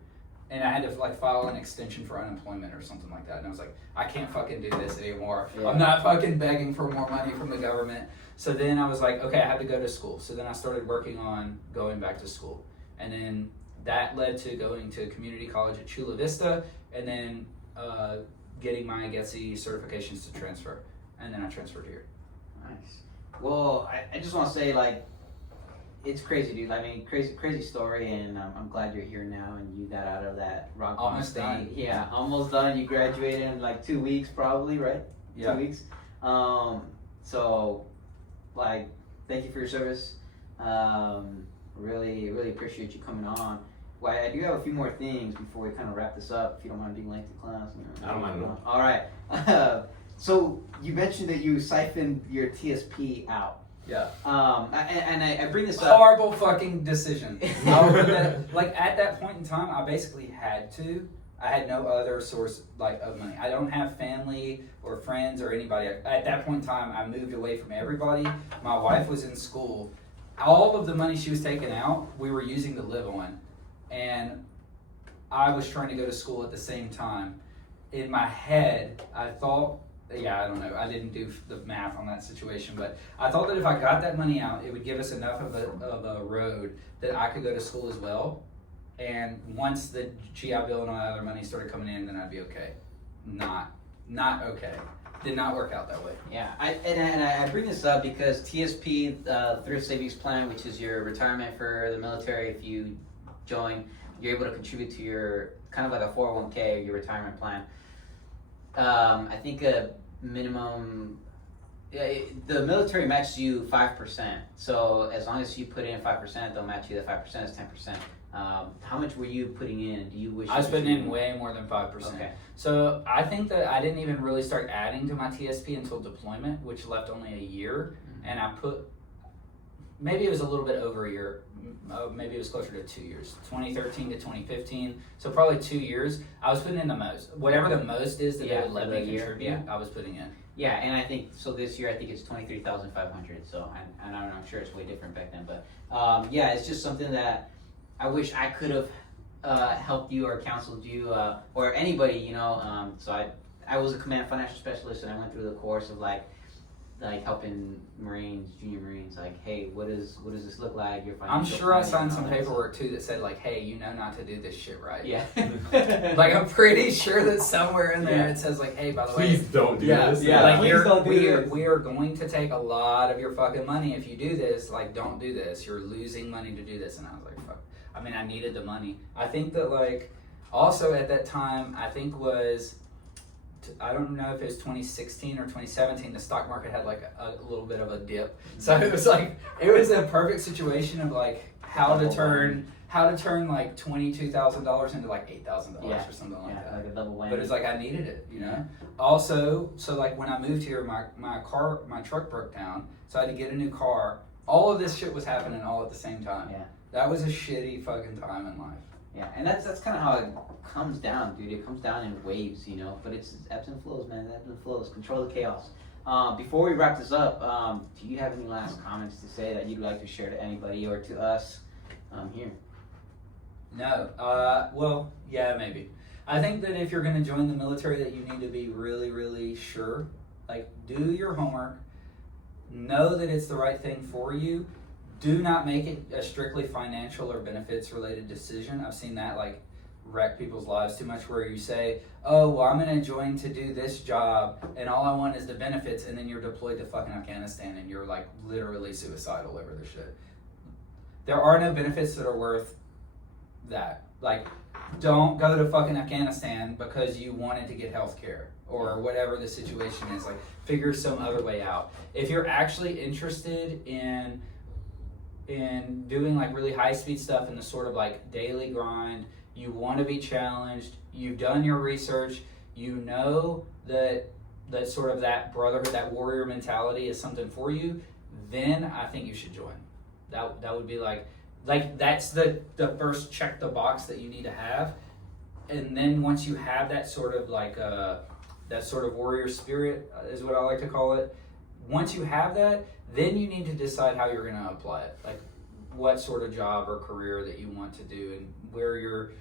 And I had to like file an extension for unemployment or something like that. And I was like, I can't fucking do this anymore. Yeah. I'm not fucking begging for more money from the government. So then I was like, okay, I have to go to school. So then I started working on going back to school. And then that led to going to community college at Chula Vista, and then getting my GETSI certifications to transfer. And then I transferred here. Nice. Well, I just want to say, like, it's crazy, dude. I mean, crazy story, and I'm glad you're here now, and you got out of that rock bottom Almost state. done. Yeah, almost done. You graduated in like 2 weeks, probably, right? Yeah. 2 weeks. So, like, thank you for your service. Really appreciate you coming on. Well, I do have a few more things before we kind of wrap this up, if you don't mind being late to class. I don't mind at all. All right. So you mentioned that you siphoned your TSP out. Yeah. And I bring this up. Horrible fucking decision. Like at that point in time, I basically had to I had no other source like of money. I don't have family or friends or anybody. At that point in time, I moved away from everybody. My wife was in school. All of the money she was taking out, we were using to live on. And I was trying to go to school at the same time. In my head, I thought, yeah, I don't know. I didn't do the math on that situation, but I thought that if I got that money out, it would give us enough of a road that I could go to school as well. And once the GI Bill and all that other money started coming in, then I'd be okay. Not okay. Did not work out that way. Yeah, I bring this up because TSP, Thrift Savings Plan, which is your retirement for the military, if you join, you're able to contribute to your kind of like a 401k, your retirement plan. I think a minimum, the military matches you 5%. So as long as you put in 5%, they'll match you. The 5% is 10%. How much were you putting in? Do you wish? I was putting in way more than 5%. Okay. So I think that I didn't even really start adding to my TSP until deployment, which left only a year. Mm-hmm. And I put, maybe it was a little bit over a year. Maybe it was closer to 2 years, 2013 to 2015. So probably 2 years. I was putting in the most. Whatever the most is that they would let me contribute, I was putting in. Yeah, and I think so. This year, I think it's 23,500. So, and I'm sure it's way different back then. But yeah, it's just something that I wish I could have helped you or counseled you or anybody. You know, so I was a command financial specialist, and I went through the course of like helping Marines, junior Marines, like, hey, what does this look like? Your I'm sure I signed some stuff. paperwork too that said like, hey, you know not to do this shit, right? Yeah. Like I'm pretty sure that somewhere in there it says like, hey, by the Please way, don't do this. Yeah. like Please don't do this. we are going to take a lot of your fucking money if you do this. Like, don't do this. You're losing money to do this. And I was like, fuck. I mean, I needed the money. I think that like, also at that time, I think was, I don't know if it was 2016 or 2017, the stock market had like a little bit of a dip. So it was like, it was a perfect situation of like how to turn like $22,000 into like $8,000 or something like that. Like a double whammy. But it's like I needed it, you know? Also, so like when I moved here, my truck broke down, so I had to get a new car. All of this shit was happening all at the same time. Yeah. That was a shitty fucking time in life. Yeah, and that's kind of how it comes down, dude. It comes down in waves, you know. But it's ebbs and flows, man. Ebbs and flows. Control the chaos. Before we wrap this up, do you have any last comments to say that you'd like to share to anybody or to us here? No. Well, yeah, maybe. I think that if you're going to join the military, that you need to be really, really sure. Like, do your homework. Know that it's the right thing for you. Do not make it a strictly financial or benefits related decision. I've seen that like wreck people's lives too much, where you say, oh, well, I'm going to join to do this job and all I want is the benefits, and then you're deployed to fucking Afghanistan and you're like literally suicidal over the shit. There are no benefits that are worth that. Like, don't go to fucking Afghanistan because you wanted to get health care or whatever the situation is. Like, figure some other way out. If you're actually interested in doing like really high speed stuff in the sort of like daily grind, you want to be challenged, you've done your research, you know that sort of that brotherhood, that warrior mentality is something for you, then I think you should join. That would be like that's the first check the box that you need to have. And then once you have that sort of like that sort of warrior spirit is what I like to call it. Once you have that, then you need to decide how you're going to apply it. Like what sort of job or career that you want to do, and where your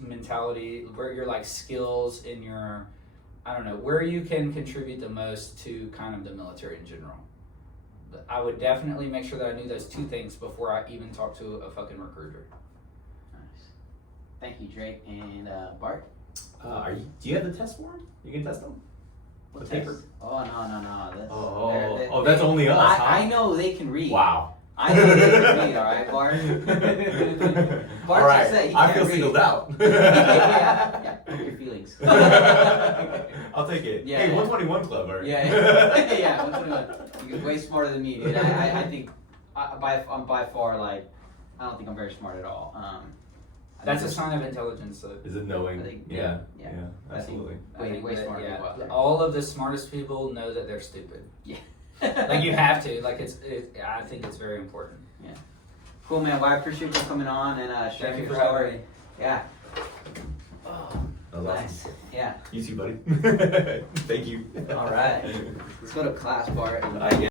mentality, where your like skills in your, I don't know, where you can contribute the most to kind of the military in general. But I would definitely make sure that I knew those two things before I even talked to a fucking recruiter. Nice. Thank you, Drake and Bart. Do you have the test form? You can test them? What The paper? test? Oh, no. Oh, that's only us, huh? I know they can read. Wow. I know they can read, all right, Bart? Bart All right, just said he I can't feel read. singled out. yeah, your feelings. I'll take it. Yeah, hey, yeah. 121 Club, right? Yeah, 121. You're way smarter than me, dude. I think I'm by far, like, I don't think I'm very smart at all. That's a sign of intelligence, though. Is it knowing? I think- Yeah, yeah. absolutely. I think Way that, smarter than yeah, you are. all of the smartest people know that they're stupid. Yeah. Like you have to. Like I think it's very important. Yeah. Cool, man. Well, I appreciate you coming on and sharing Thank you your for having story. me. Yeah. Oh, That was Nice. awesome. Yeah. You too, buddy. Thank you. All right. Let's go to class part. Yeah.